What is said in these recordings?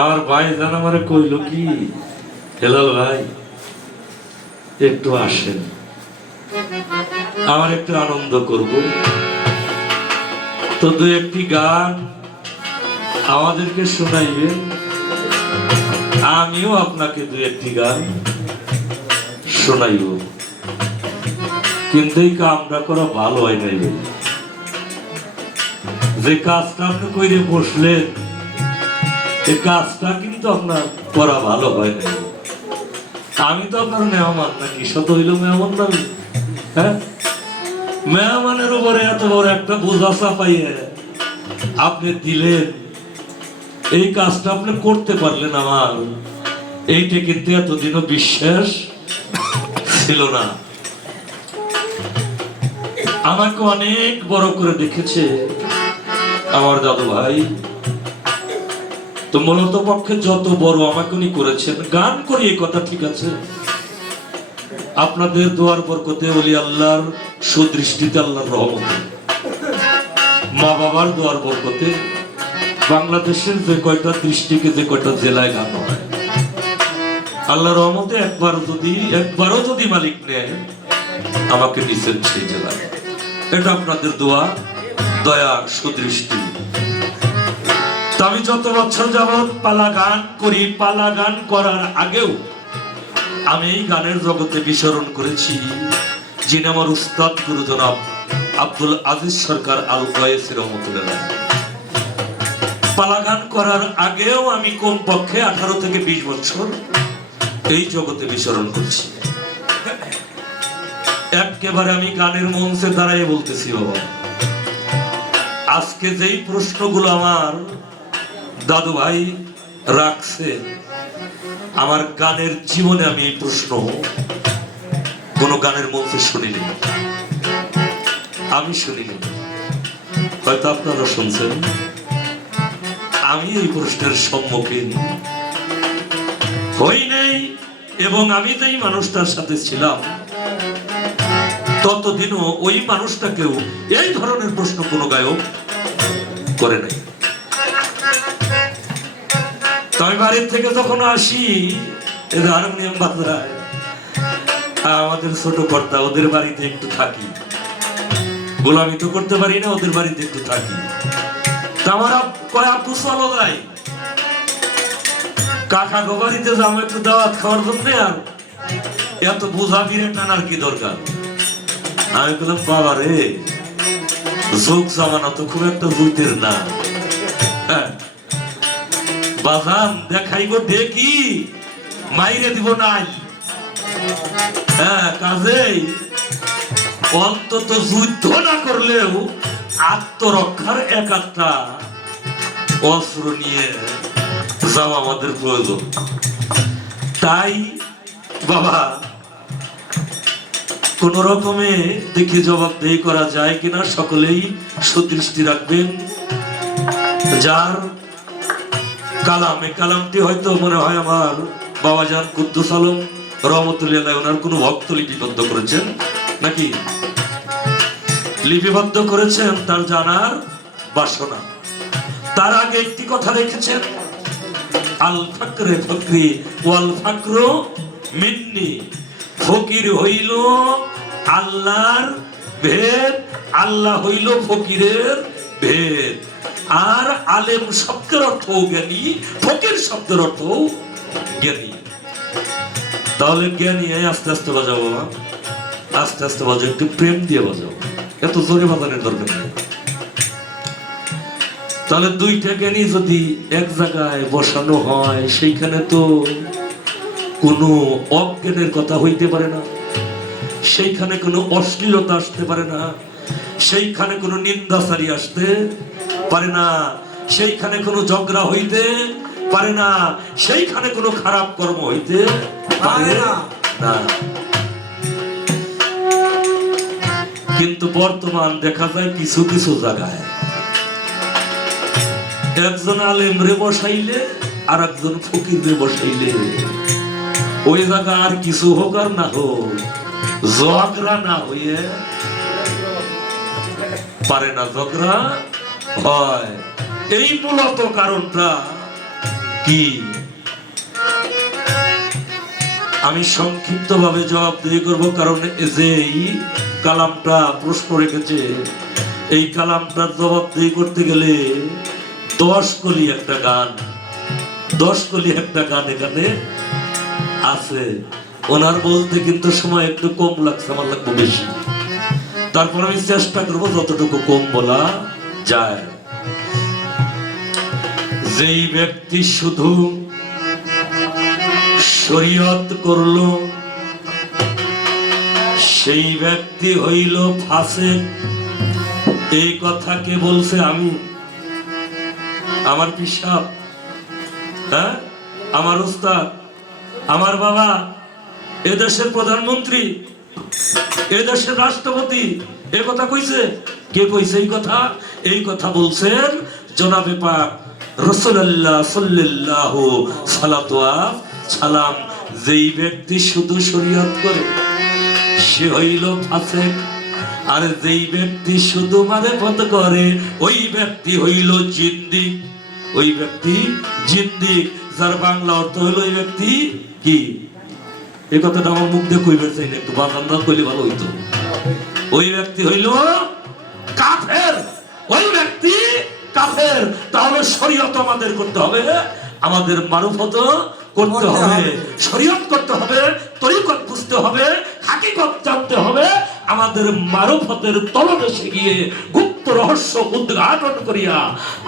আমার ভাই জান আমারে কইল কি, হেলাল ভাই একটু আসেন, আমার একটু আনন্দ করব, তো দু একটি গান আমাদেরকে শোনাইবেন, আমিও আপনাকে দু একটি গান শোনাইব। কিন্তু এই কামটা করা ভালো হয় নাই, যে কাজটা আপনি কইরে বসলেন এই কাজটা কিন্তু আপনার করা ভালো হয় নাই। আমি তো আপনার মেহমান নাকি, শত হইল মেহমান না? হ্যাঁ, মেহমানের উপরে এত বড় একটা বোঝা চাপাইয়ে আপনি দিলেন, এই কাজটা আপনি করতে পারলেন, আমার এইটা কিন্তু এতদিনও বিশ্বাস ছিল না। আমাকে অনেক বড় করে দেখেছে আমার দাদু ভাই, তো মূলত পক্ষে যত বড় আমাকে উনি করেছেন, গান করি এই কথা ঠিক আছে, আপনাদের দোয়ার বরকতে, ওলি আল্লাহর সুদৃষ্টিতে, আল্লাহর রহমতে, মা বাবার দোয়ার বরকতে, বাংলাদেশের যে কয়টা দৃষ্টিকে, যে কয়টা জেলায় গান হয়, আল্লাহর রহমতে একবারও যদি মালিক নেয় আমাকে নিছেন সেই জেলায়, এটা আপনাদের দোয়া, দয়া, সুদৃষ্টি। আমি যত বছর যাবৎ পালা গান করি, পালা গান করার আগেও আমি এই গানের জগতে বিচরণ করেছি, যিনি আমার উস্তাদ গুরু জনাব আব্দুল আজিজ সরকার আল ওয়াইসি রহমতুল্লাহ। পালা গান করার আগেও আমি কোন পক্ষে 18 থেকে 20 বছর এই জগতে বিচরণ করছি। একেবারে আমি গানের মঞ্চে দাঁড়াই বলতেছি, বাবা আজকে যেই প্রশ্নগুলো আমার দাদু ভাই রাখছে, আমার গানের জীবনে আমি এই প্রশ্ন কোন গানের মঞ্চে শুনিনি, আমি শুনিনি, হয়তো আপনারা শুনছেন। আমি এই প্রশ্নের সম্মুখীন হই নাই, এবং আমি যেই মানুষটার সাথে ছিলাম ততদিনও ওই মানুষটাকেও এই ধরনের প্রশ্ন কোনো গায়ক করে নাই। আমি বাড়ির থেকে যখন আসি হারমোনিয়াম বাজায়, আমাদের ছোট কর্তা, ওদের বাড়িতে একটু থাকি, গোলামি তো করতে পারি না, ওদের বাড়িতে একটু থাকি। আমার কয় আপু চলো যাই, কাকা গো বাড়িতে যাবো একটু দাওয়াত খাওয়ার জন্য, আর এত বোঝা ফিরে টানার কি দরকার? আমি বললাম বাবা রে, যোগ জামানা তো খুব একটা জুতের না, বাজান দেখাইব দেখি, মাইরে দিব নাই, কাজেই অন্তত যুদ্ধ না করলেও আত্মরক্ষার একটা অস্ত্র নিয়ে যাওয়া আমাদের প্রয়োজন। তাই বাবা কোন রকমে দেখে জবাবদেহি করা যায় কিনা সকলেই সুদৃষ্টি রাখবেন। যার কালামে, কালামটি হয়তো মনে হয় আমার বাবাজান কুদ্দুস আলম রহমতুল্লাহ ওনার কোন ভক্ত লিপিবদ্ধ করেছেন নাকি, লিপিবদ্ধ করেছেন, তার জানার বাসনা। তার আগে একটি কথা রেখেছেন, আল ফাকরে ফকরি ওয়াল ফাকরু মিন্নি, ফকির হইল আল্লাহর ভেদ, আল্লাহ হইল ফকিরের ভেদ। আর আলেম শব্দের অর্থ জ্ঞানী, ফকির শব্দের অর্থ জ্ঞানী। তাহলে জ্ঞানী আস্তে আস্তে বাজাবো, আস্তে আস্তে বাজাও, একটু প্রেম দিয়ে বাজাও, এত জোরে বাজানোর দরকার নেই। তাহলে দুইটা জ্ঞানী যদি এক জায়গায় বসানো হয়, সেইখানে তো কোনো অজ্ঞানের কথা হইতে পারে না, সেইখানে কোনো অশ্লীলতা আসতে পারে না, সেইখানে কোনো নিন্দাচারী আসতে পারে না, সেইখানে কোনো ঝগড়া হইতে পারে না, সেইখানে কোনো খারাপ কর্ম হইতে পারে না। কিন্তু বর্তমান দেখা যায় কিছু কিছু জায়গায় একজন আলেম রে বসাইলে আর একজন ফকির রে বসাইলে ওই জায়গা আর কিছু হোক আর না হোক, ঝগড়া না হইয়ে পারে না, ঝগড়া হয়। এই মূলত কারণটা কি আমি সংক্ষিপ্ত ভাবে জবাবদিহি করব, কারণ যে এই কালামটা প্রশ্ন রেখেছে এই কালামটার জবাবদিহি করতে গেলে 10 কলি একটা গান, 10 কলি একটা গান এখানে আছে। ওনার বলতে কিন্তু সময় একটু কম লাগছে, আমার লাগবে বেশি। তারপর আমি চেষ্টা করবো যতটুকু কম বলা যায়। যেই ব্যক্তি শুধু শরীয়ত করলো সেই ব্যক্তি হইল ফাসিক। এই কথা কে বলছে? আমি, আমার পিসাব, হ্যাঁ, আমার উস্তাদ, আমার বাবা, এদেশের প্রধানমন্ত্রী, এদেশের রাষ্ট্রপতি এ কথা কইছে। কে কইছে এই কথা? এই কথা বলছেন জনাবে পাক রাসূলুল্লাহ সাল্লাল্লাহু সাল্লাম। যেই ব্যক্তি শুধু শরীয়ত করে সে হইল ফাসিক, আর যেই ব্যক্তি শুধু মারেফত করে ওই ব্যক্তি হইল জিন্দিক। ওই ব্যক্তি জিন্দিক, যার বাংলা অর্থ হইল ওই ব্যক্তি কি? এই কথাটা আমার মুখ দিয়ে কইবে চাই না, একটু বাজান না কইলে ভালো হইতো। ওই ব্যক্তি হইল কাফের, ওই ব্যক্তি কাফের। তাহলে শরীয়ত আমাদের করতে হবে, আমাদের মারুফত করতে হবে, শরীয়ত করতে হবে, তরিকত বুঝতে হবে, হাকিকত জানতে হবে। আমাদের মারুফতের তলদেশে গিয়ে গুপ্ত রহস্য উদ্ঘাটন করিয়া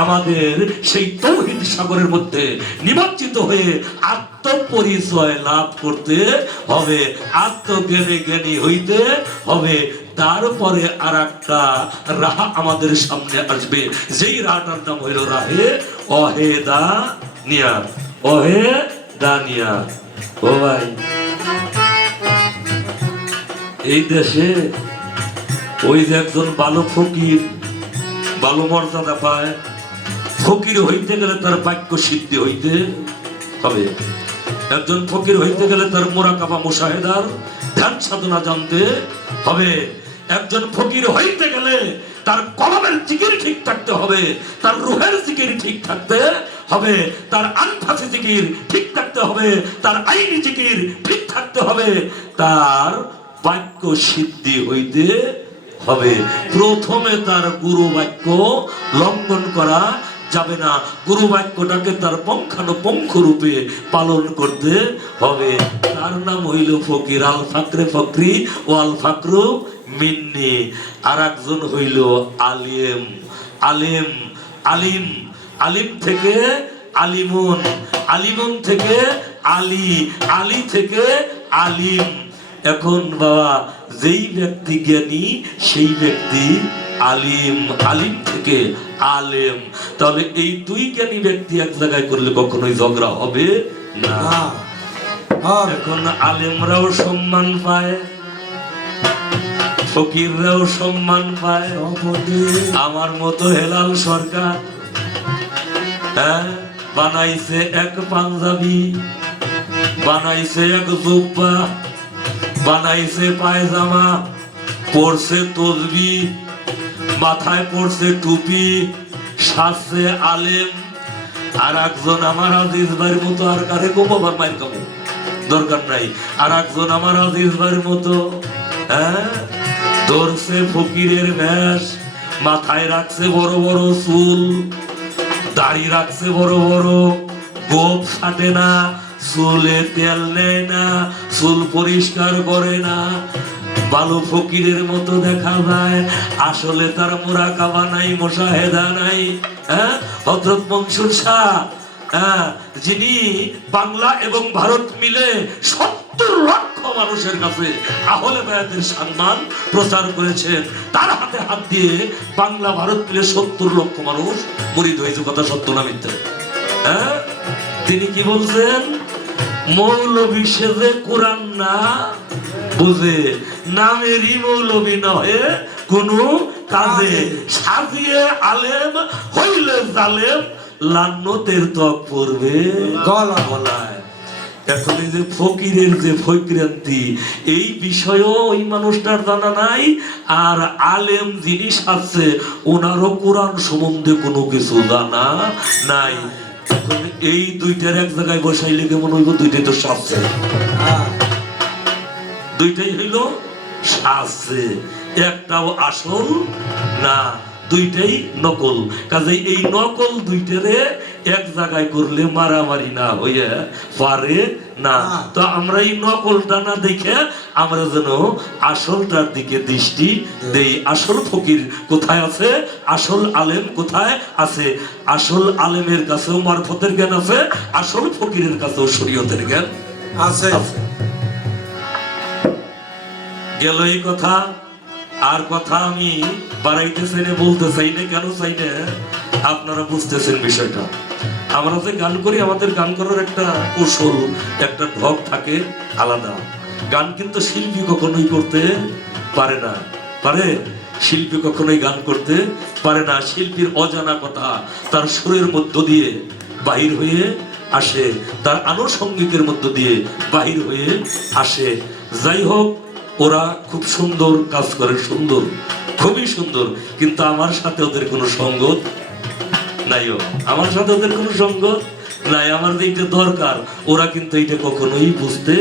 আমাদের সেই তৌহিদ সাগরের মধ্যে নিমজ্জিত হয়ে আত্মপরিচয় লাভ করতে হবে, আত্মজ্ঞানী জ্ঞানী হইতে হবে। তারপরে আর একটা রাহ আমাদের সামনে আসবে, যেই রাহটার নাম হইল রাহে অহেদানিয়া। অহেদানিয়া। ও ভাই, এই দেশে ওই যে একজন ভালো ফকির, ভালো মর্যাদা পায়, ফকির হইতে গেলে তার বাক্য সিদ্ধি হইতে হবে। একজন ফকির হইতে গেলে তার মুরাকাবা মুশাহেদার ধ্যান সাধনা জানতে হবে। একজন ফকির হইতে গেলে তার কলমের জিকির ঠিক থাকতে হবে, তার রুহের জিকির ঠিক থাকতে হবে, তার আনফাসি জিকির ঠিক থাকতে হবে, তার আইনি জিকির ঠিক থাকতে হবে, তার বাক্য সিদ্ধি হইতে হবে। প্রথমে তার গুরু বাক্য লঙ্ঘন করা যাবে না, গুরু বাক্যটাকে তার পঙ্খানুপঙ্খ রূপে পালন করতে হবে। তার নাম হইল ফকির। আল ফাকরে ফকরি ও আল ফাকরু মিন্নি। আর একজন হইল আলিম। আলিম, আলিম, আলিম থেকে আলিমুন, আলিমুন থেকে আলী, আলী থেকে আলিম। এখন বাবা, যেই ব্যক্তি জ্ঞানী সেই ব্যক্তি আলিম, আলিম থেকে আলেম। তাহলে এই দুই জ্ঞানী ব্যক্তি এক জায়গায় করলে কখনোই ঝগড়া হবে না। এখন আলেমরাও সম্মান পায়, ফকিররাও সম্মান পায়। আমার মতো হেলাল সরকার বানাইছে এক পাঞ্জাবি, বানাইছে এক জুব্বা, বানাইছে পায়জামা, পরছে তসবি, মাথায় পড়ছে টুপি, সাজছে আলেম। আর একজন আমার আজিজ ভাইয়ের মতো, আর কারে গোপাবার মায়ের কামো দরকার নাই, আর একজন আমার আজিজ ভাইয়ের মতো ধরছে ফকিরের বেশ, মাথায় রাখছে বড় বড় চুল, দাড়ি রাখছে বড় বড়, গোপ ছাটে না, চুলে তেল নেয় না, চুল পরিষ্কার করে না, ভালো ফকিরের মতো দেখা যায়। আসলে তার মুরাকাবা নাই, মুশাহেদা নাই। হযরত মনসুর শাহ, যিনি বাংলা এবং ভারত মিলে 70 লক্ষ মানুষের কাছে আহলে বায়াতের সম্মান প্রচার করেছেন, তার হাতে হাত দিয়ে বাংলা ভারত মিলে 70 লক্ষ মানুষ মুরিদ হয়েছে। কথা সত্য না মিথ্যা? তিনি কি বলছেন? মৌলবী সেজে কোরআন না বুঝে, নামেরই মৌলবী নহে কোনো কাজে, সাজিয়ে আলেম হইলে জালেম, লান্নতের ত্বক পড়বে গলায়। এখন এই যে ফকিরের যে ফকিরান্তি, এই বিষয়েও ওই মানুষটার জানা নাই। আর আলেম যিনি সাজছে ওনারও কোরআন সম্বন্ধে কোনো কিছু জানা নাই। এখন এই দুইটার এক জায়গায় বসাইলে কেমন হইব? দুইটাই তো সাজছে, দুইটাই হইল সাজছে, একটাও আসল না, দুইটাই নকল। কাজে এই নকল দুইটারে এক জায়গায় করলে মারামারি না হইয়া পারে না। তো আমরা এই নকলটা না দেখে আমরা যেন আসলটার দিকে দৃষ্টি দেই। আসল ফকির কোথায় আছে? আসল আলেম কোথায় আছে? আসল আলেমের কাছেও মারফতের জ্ঞান আছে, আসল ফকিরের কাছেও শরীয়তের জ্ঞান আছে। গেল এই কথা। আর কথা আমি বাড়াইতে চাই না, বলতে চাই না। কেন চাই না? আপনারা বুঝতেছেন বিষয়টা। আমরা যে গান করি, আমাদের গান করার একটা কৌশল, একটা ঢং থাকে আলাদা। গান কিন্তু শিল্পী কখনোই করতে পারে না। পারে? শিল্পী কখনোই গান করতে পারে না। শিল্পীর অজানা কথা তার সুরের মধ্য দিয়ে বাহির হয়ে আসে, তার আনুষঙ্গিকের মধ্য দিয়ে বাহির হয়ে আসে। যাই হোক, ওরা খুব সুন্দর কাজ করে, সুন্দর, খুবই সুন্দর। কিন্তু আমার সাথে ওদের কোনো সঙ্গত নাই, আমার সাথে ওদের কোনো সঙ্গত নাই। আমার যেটা দরকার ওরা কিন্তু এইটা কখনোই বুঝতে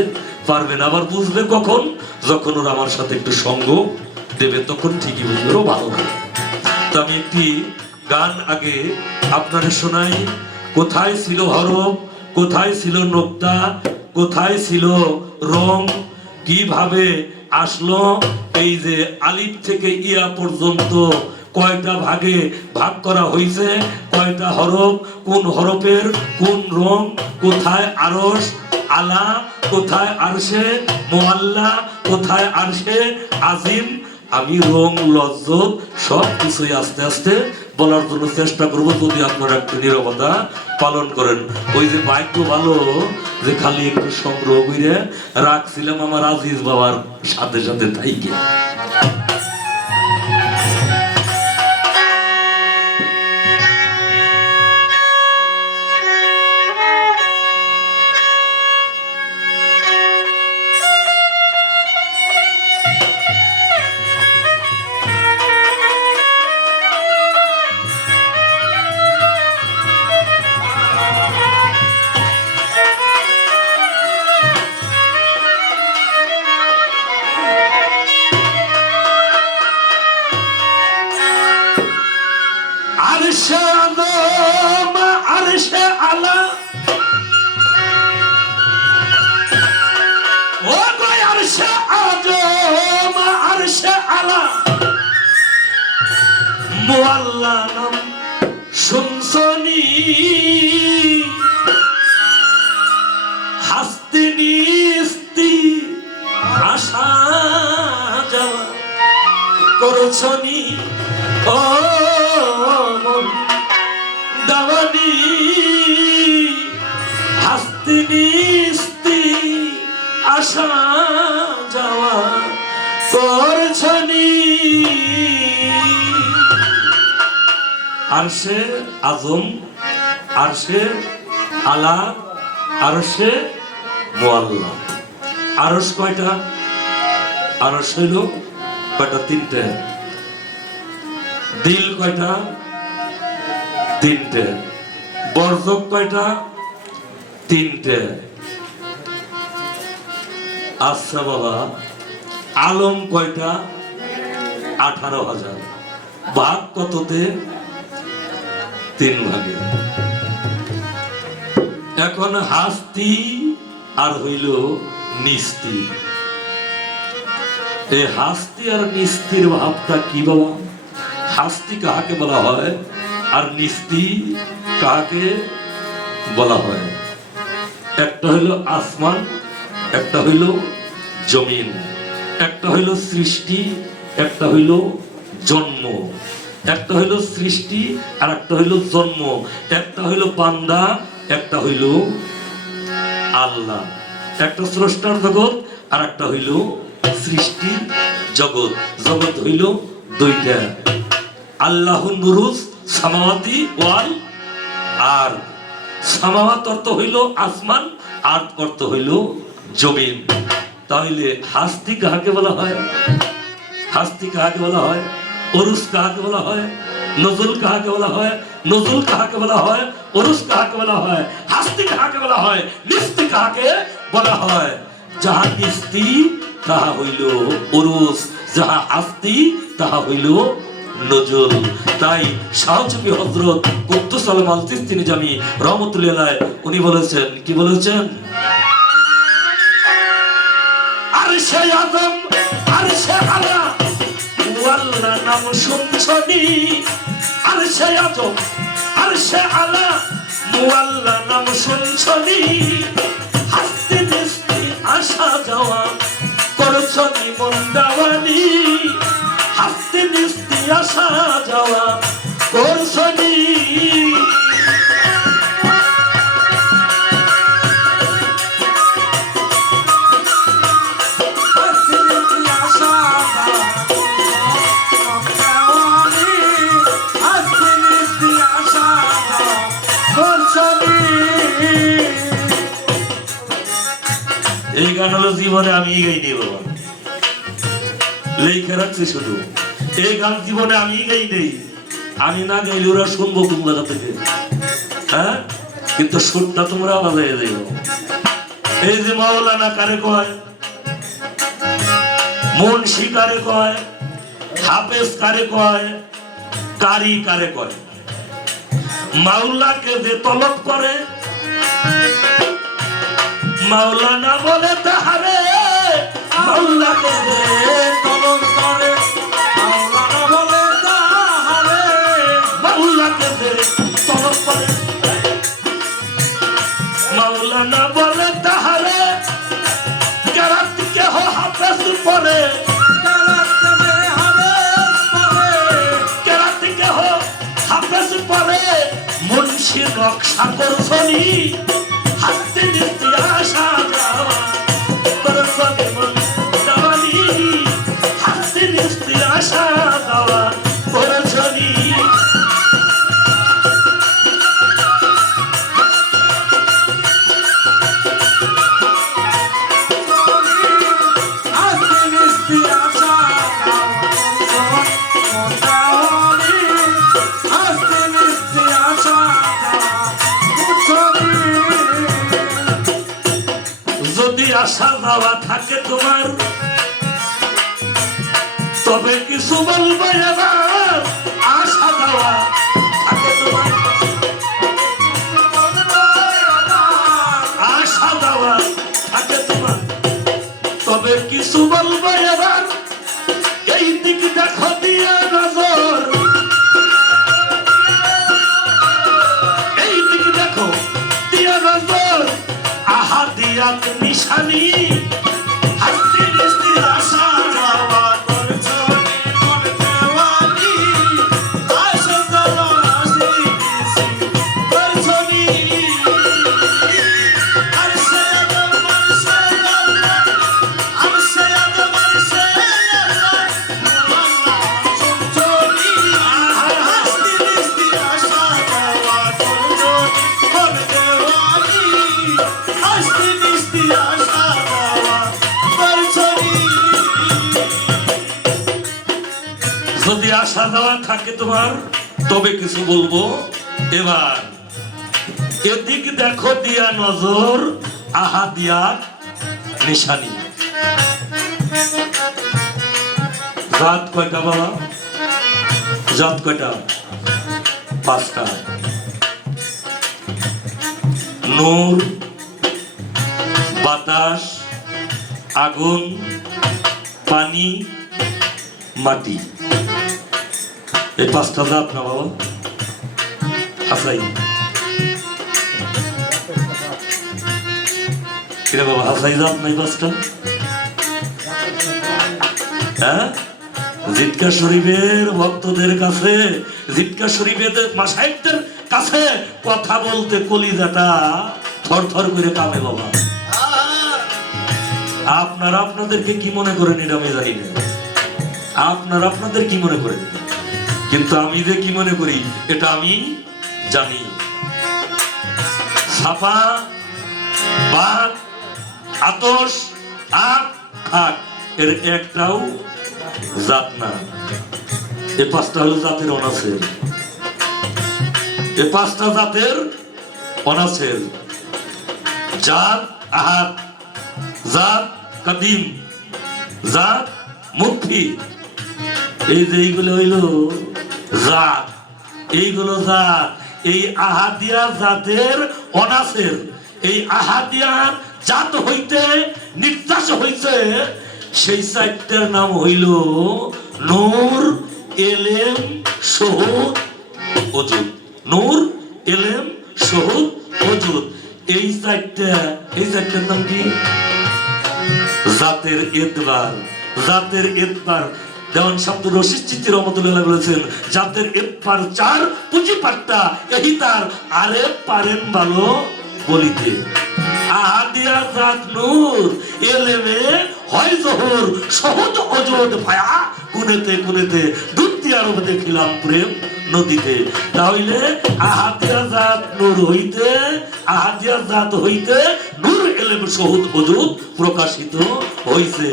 পারবে না। আবার বুঝবে কখন? যখন ওরা আমার সাথে একটু সঙ্গ দেবে, তখন ঠিকই বুঝবে, ওরও ভালো লাগে। তো আমি একটি গান আগে আপনাদের শোনাই। কোথায় ছিল হরফ, কোথায় ছিল নোক্তা, কোথায় ছিল রং, কিভাবে আসলো এই যে আলিফ থেকে ইয়া পর্যন্ত কয়টা ভাগে ভাগ করা হয়েছে, কয়টা হরফ, কোন হরফের কোন রং, কোথায় আরশ আলা, কোথায় আরশে মুআল্লা, কোথায় আরশে আজিম। আমি রং লজ্জত সব কিছুই আস্তে আস্তে বলার জন্য চেষ্টা করবো, যদি আপনারা একটু নীরবতা পালন করেন। ওই যে ভাগ্য ভালো যে খালি একটু সংগ্রহ করে রাখছিলাম আমার আজিজ বাবার সাথে সাথে থাইকে। আরশে আযম আরশে আলা, ও গো আরশে আযম আরশে আলা, মুআল্লা নাম শুনছনি, হাসতে নিস্তি আসা যাওয়া করছনি, ও দাওয়ানি হাসতে নিস্তি আসা যাওয়া করছনি। আরশে আযম, আরশে আলা, আরশে মুআল্লা। আরশ কয়টা? আরশ হইল কয়টা? তিনটে। দিল কয়টা? তিনটে। বর্জক কয়টা? তিনটে। আচ্ছা বাবা, আলম কয়টা? 18,000। ভাগ কততে? 3 ভাগে। এখন হাস্তি আর হইল নিস্তি। এই হাস্তি আর নিস্তির ভাবটা কি বাবা? হাস্তি কাহাকে বলা হয় আর নিস্তি কাহাকে বলা হয়? একটা হইল আসমান, একটা হইল জমিন, একটা হইল সৃষ্টি, একটা হইল জন্ম। একটা হইল সৃষ্টি আর একটা হইল জন্ম। একটা হইল বান্দা, একটা হইল আল্লাহ। একটা স্রষ্টার জগৎ আর একটা হইল সৃষ্টি জগৎ। জগৎ হইল দুইটা, আল্লাহু নুরুস সামাওয়াতি ওয়াল আরদ। সামাওয়াত অর্থ হইল আসমান, আরদ অর্থ হইল জমিন। তাহলে হাস্তি কাহাকে বলা হয়? হাস্তি কাহাকে বলা হয়? অরুস কাহাকে বলা হয়? নজুল কাহাকে বলা হয়? নজুল কাহাকে বলা হয়? অরুস কাহাকে বলা হয়? হাস্তি কাহাকে বলা হয়? নিস্তি কাহাকে বলা হয়? যাহা নিস্তি তাহা হইল অরুস, যাহা হাস্তি তাহা হইল নজুল। তাই শাহচুপি হযরত কুদ্দুস আল চিশতি নিজামী রহমাতুল্লাহ আলাইহি উনি বলেছেন, কি বলেছেন? আরশে আযম আরশে আলা মুআল্লা নাম শুনছনি, আরশে আযম আরশে আলা মুআল্লা নাম শুনছনি, হাসতে নিস্তি আসা যাওয়া করছনি মন দেওয়ানি, হাসতে নিস্তি আসা যাওয়া করছনি। এই গান হলো জীবনে আমি গাইনি বাবা, লেখা রাখছি শুধু। এই গান জীবনে আমি গাই নেই, আমি না গাইলে ওরা শুনবো কোন জায়গা থেকে? হ্যাঁ, কিন্তু সুরটা তোমরা বাজাই দেব। এই যে মাওলানা কারে কয়, মুন্সি কারে কয়, হাফেজ কারে কয়, কারি কারে কয়? মাওলাকে যে তলব করে মাওলানা বলে তাহারে, মাওলাকে যে তলব করে মাওলানা বলে তাহারে, মাওলাকে যে তলব করে মাওলানা বলে তাহারে, কেরাত কেহ হাফেজ পড়ে, কেরাত কেহ হাফেজ পড়ে, মুন্সি নকশা করছনি, হাসতে নিস্তি আসা যাওয়া করছনি মন দেওয়ানি, হাসতে নিস্তি আসা যাওয়া করছনি। যদি আসা যাওয়া থাকে তোমার তবে কিছু বলবে এবার, আসা যাওয়া থাকে তোমার, আসা যাওয়া থাকে তোমার তবে কিছু বলবে এবার, এই দিক দেখো দিয়া নজর, এই দিক দেখো দিয়া নজর, আহা দিয়া নিশানি, হাসতে নিস্তি আসা যাওয়া করছনি মন দেওয়ানি, আসা যাওয়া হাসতে নিস্তি করছনি। আরশে আযম আরশে আল্লাহ, আরশে আযম আরশে আল্লাহ, মুআল্লা শুনছনি, হাসতে নিস্তি আসা যাওয়া করছনি মন দেওয়ানি, হাসতে নিস্তি আসা যাওয়া করছনি। যদি আসা যাওয়া থাকে তোমার তবে কিছু বলবো এবার, এদিক দেখো দিয়া নজর, আহা দিয়া নিশানি। জাত কয়টা বাবা? জাত কয়টা? 5টা। নূর, বাতাস, আগুন, পানি, মাটি। এই 5টা জাত না বাবা? হাসাই কিরে বাবা, হাসাই জাত নাই 5টা? হ্যাঁ, জিটকা শরীফের ভক্তদের কাছে, জিটকা শরীফের মাশায়েখদের কাছে কথা বলতে কলিজাটা থরথর করে কাঁপে বাবা। আপনারা আপনাদেরকে কি মনে করেন এটা আমি জানি না, আপনারা আপনাদের কি মনে করেন, কিন্তু আমি যে কি মনে করি এটা আমি জানি। ছাপা, বাঘ, আতস, আখ, খাট, এর একটাও জাত না। এই পাঁচটা হলো জাতের অনাসের। এই পাঁচটা জাতের অনাসের। জাত আহাত, জাত কাদিম, জাত মুখী। এই যে এইগুলো হইল জাত, এইগুলো জাত। এই আহাদিয়া জাতের অনাসের। এই আহাদিয়ার জাত হইতে নির্যাস হইছে সেই চারটার নাম হইল নূর, এলেম, শহুদ, ওজুদ। নূর, এলেম, শহুদ, ওজুদ। এই চারটার নাম কি? জাতের এতবার। জাতের এতবার দেওয়ান শামসুর রশিদ চিশতি রহমাতুল্লাহ বলেছেন, জাতের এতবার চার পুঁজি পাট্টা এই তার আরে পারেন ভালো বলিতে। আহাদিয়া জাত নূর, এলেমে হয় জহুর, শহুদ ওজুদ ভায়া কুনেতে কুনেতে দুধ দিয়া রূপ দেখিলাম প্রেম নদীতে। তাহলে আহাদিয়া জাত নূর হইতে, আহাদিয়া জাত হইতে নূর, এলেম, শহুদ, ওজুদ প্রকাশিত হইছে।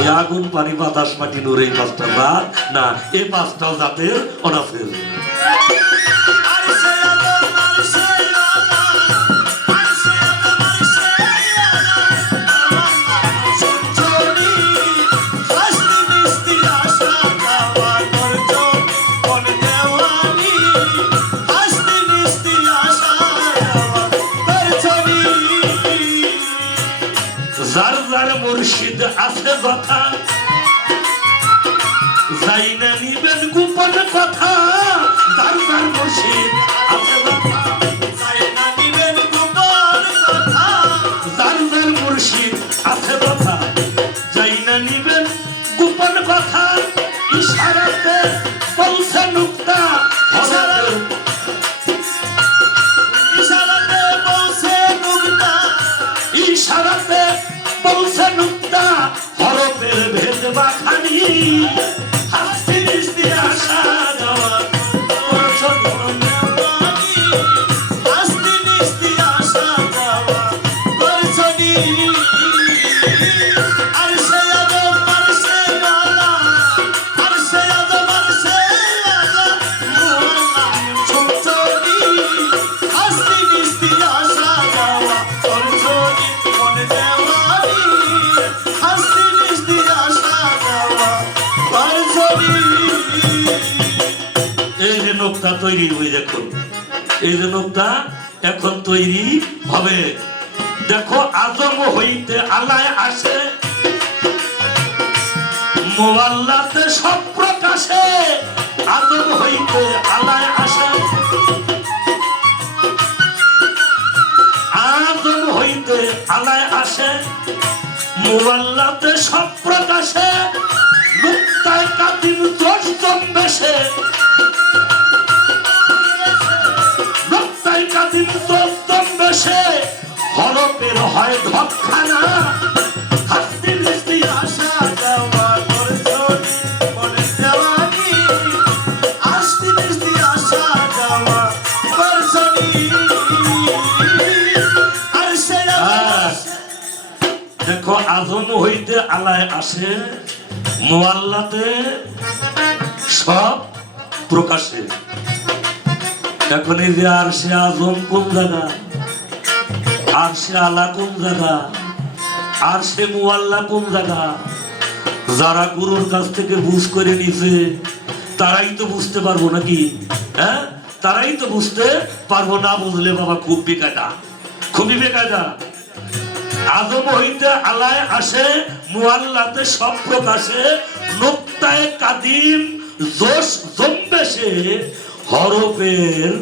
এই আগুন, পানি, বাতাস, মাটি, নূর, এই পাঁচটা জাত না, এই পাঁচটা জাতের অনাসের। যার যার মুর্শিদ আছে কথা, যাই না নিবেন গোপন কথা। যার যার মুর্শিদ আছে কথা, যাই না নিবেন গোপন কথা। যার যার মুর্শিদ আছে কথা, যাই না নিবেন গোপন কথা। ইশারাতে বলছে নুক্তা, ইশারাতে বলছে নুক্তা, ইশারাতে বলছে নুক্তা, হরফের ভেদ বাখানি। হাসতে নিস্তে আসা যাওয়া হাসতে নিস্তে আসা যাওয়া করছনি। আর সে আদম আর সে আলা, আর সে আদম আর সে আলা মুআল্লাম ছুটনি। হাসতে নিস্তে আসা যাওয়া করছনি মনে দেওয়ানি। হাসতে নিস্তে আসা যাওয়া করছনি। এই যে নোকতা তৈরি হয়ে, দেখুন এই যে নোকতা এখন তৈরি হবে। দেখো, আজম হইতে আলায় আসে, মোয়াল্লাতে সব প্রকাশে। আজম হইতে আলায় আসে, আজম হইতে আলায় আসে, মোয়াল্লাতে সব প্রকাশে। নুক্তায় কাদিম দোষ জম্বেশে, নুক্তায় কাদিম দোষ জম্বেশে। হরফের হয় ধপখানা। হাসতে নিস্তে আসা যাওয়া করছনি মনে দেওয়ানি। হাসতে নিস্তে আসা যাওয়া করছনি। আর সে দেখো, আজম হইতে আলায় আসে, মোয়াল্লাতে সব প্রকাশে। এখন এই যে আর সে আজম কোন জায়গা, আর সে আলা কোন জায়গা, আর সে মুআল্লা কোন জায়গা? যারা গুরুর কাছ থেকে বুঝ করে নিছে তারাই তো বুঝতে পারবো নাকি? হ্যাঁ, তারাই তো বুঝতে পারবো। না বুঝলে বাবা খুব বেকায়দা, খুবই বেকায়দা। আদম হইতে আলায় আসে, মুআল্লাতে সব প্রকাশে। নুক্তায়ে কাদিম জোশ জম্বেশে। হরফের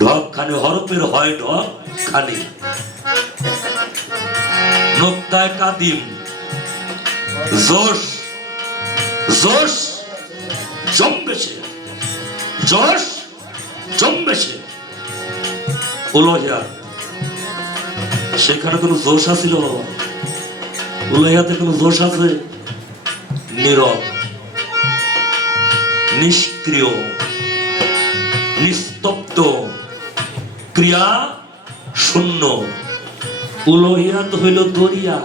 ঢক খানি, হরফের হয় ঢক খানি। নুক্তায়ে কাদিম জোশ, জোশ জম্বেশে, জোশ জম্বেশে। উলহিয়া, সেখানে কোনো জোশ আছিল? উলহিয়াতে কোনো জোশ আছে? নীরব, নিষ্ক্রিয়, নিস্তব্ধ, ক্রিয়া শূন্য, উলোহিয়াত হইল দরিয়া,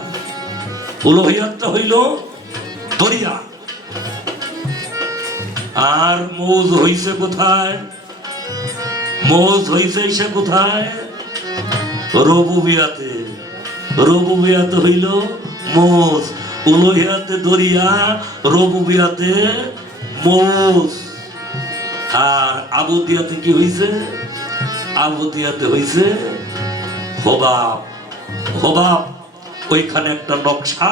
উলোহিয়াতটা হইল দরিয়া। আর মৌজ হইছে কোথায়? মৌজ হইছে সে কোথায়? রবুবিয়াতে। রবুবিয়াতে হইল মৌজ, উলোহিয়াতে দরিয়া, রবুবিয়াতে মৌজ। আর আবুদিয়াতে কি হইছে? আবুদিয়াতে হইছে হবাব। হবাব ওইখানে একটা নকশা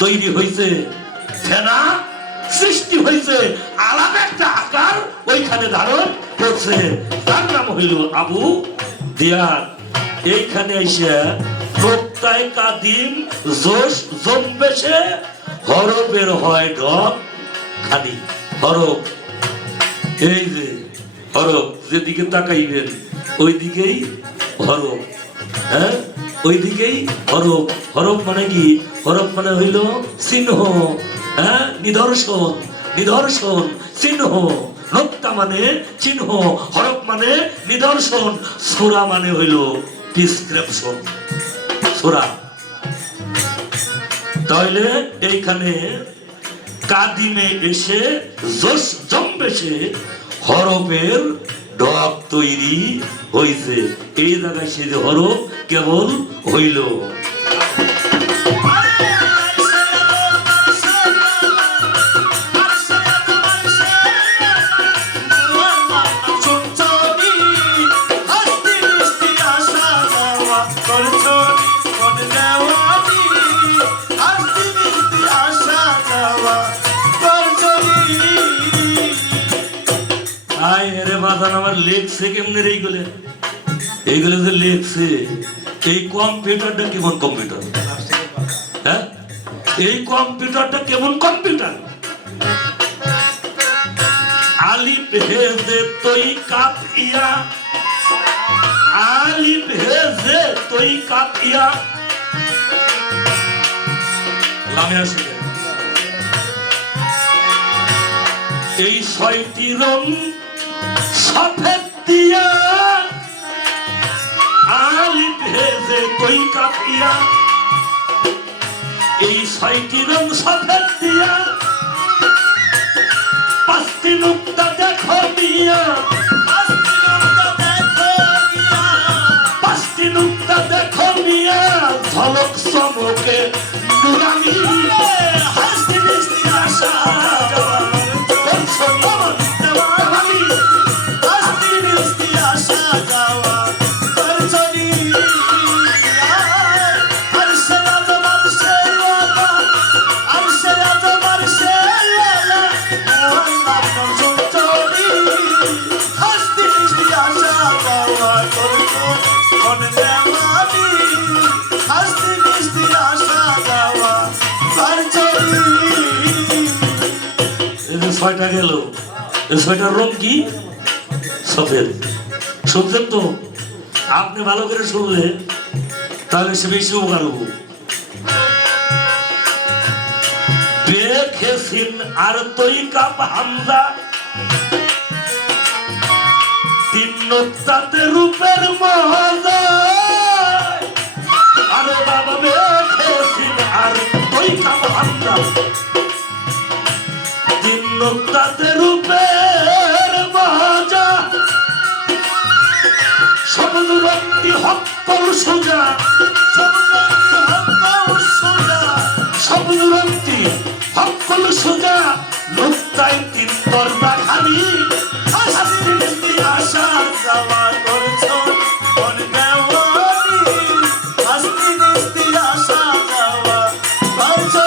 তৈরি হইছে, ফেনা সৃষ্টি হইছে, আলাদা একটা আকার ওইখানে ধারণ করছে, তার নাম হইল আবু দিয়াত। এইখানে এসে প্রত্যয় কাদিম জোশ জম্বেশে হরফের হয় ঢক খানি। হরফ, এই যে হরফ, যেদিকে তাকাইবেন ওই দিকেই হরফ, হ্যাঁ ওই দিকেই হরফ। হরফ মানে কি? হরফ মানে হইল চিহ্ন, হ্যাঁ নিদর্শন, নিদর্শন চিহ্ন। নোক্তা মানে চিহ্ন, হরফ মানে নিদর্শন, সূরা মানে হইল ডিসক্রিপশন, সূরা। তাহলে এইখানে কাদিমে এসে জোশ জম্বেশে হরফের ঢক তৈরি হইছে। এই জায়গায় সে যে হরফ কেবল হইল। আমার লেখছে কেমনে এইগুলো? এইগুলো যে লেখছে, এই কম্পিউটারটা কেমন কম্পিউটার? হ্যাঁ, এই কম্পিউটারটা কেমন কম্পিউটার? আলিফ হেজে তৈ কাফ ইয়া, আলিফ হেজে তৈ কাফ ইয়া, লামে আসে। এই ৬টি রং সফেদ দিয়া, আলিফ হেজে তৈ কাফ ইয়া, এই ৬টি রং সফেদ দিয়া, ৫টি নুক্তা দেখো মিয়া, ৫টি নুক্তা দেখো মিয়া, ঝলক চমকে নুরানি, হাসতে মিষ্টি আশা ছয়টা গেল। ছয়টার রং কি? সফেদ। শুনছেন তো? আপনি ভালো করে শুনলে তাহলে সে বেশি উপকার হবো। বেখেসিন আর তৈ কাপ হামজা, ৩ নুক্তাতে রূপের মজা। আরে বাবা বেখেসিন আর তৈ কাপ হামজা, ৩ নুক্তাতে রূপের মজা। সবুজ রঙটি হক্কল সোজা, সবুজ রঙটি হক্কল সোজা, নুক্তায় ৩ পর্দা খালি। আশা যাওয়া করছো কোন দেওয়ানি, হাসতি মিষ্টি আশা যাওয়া করছো।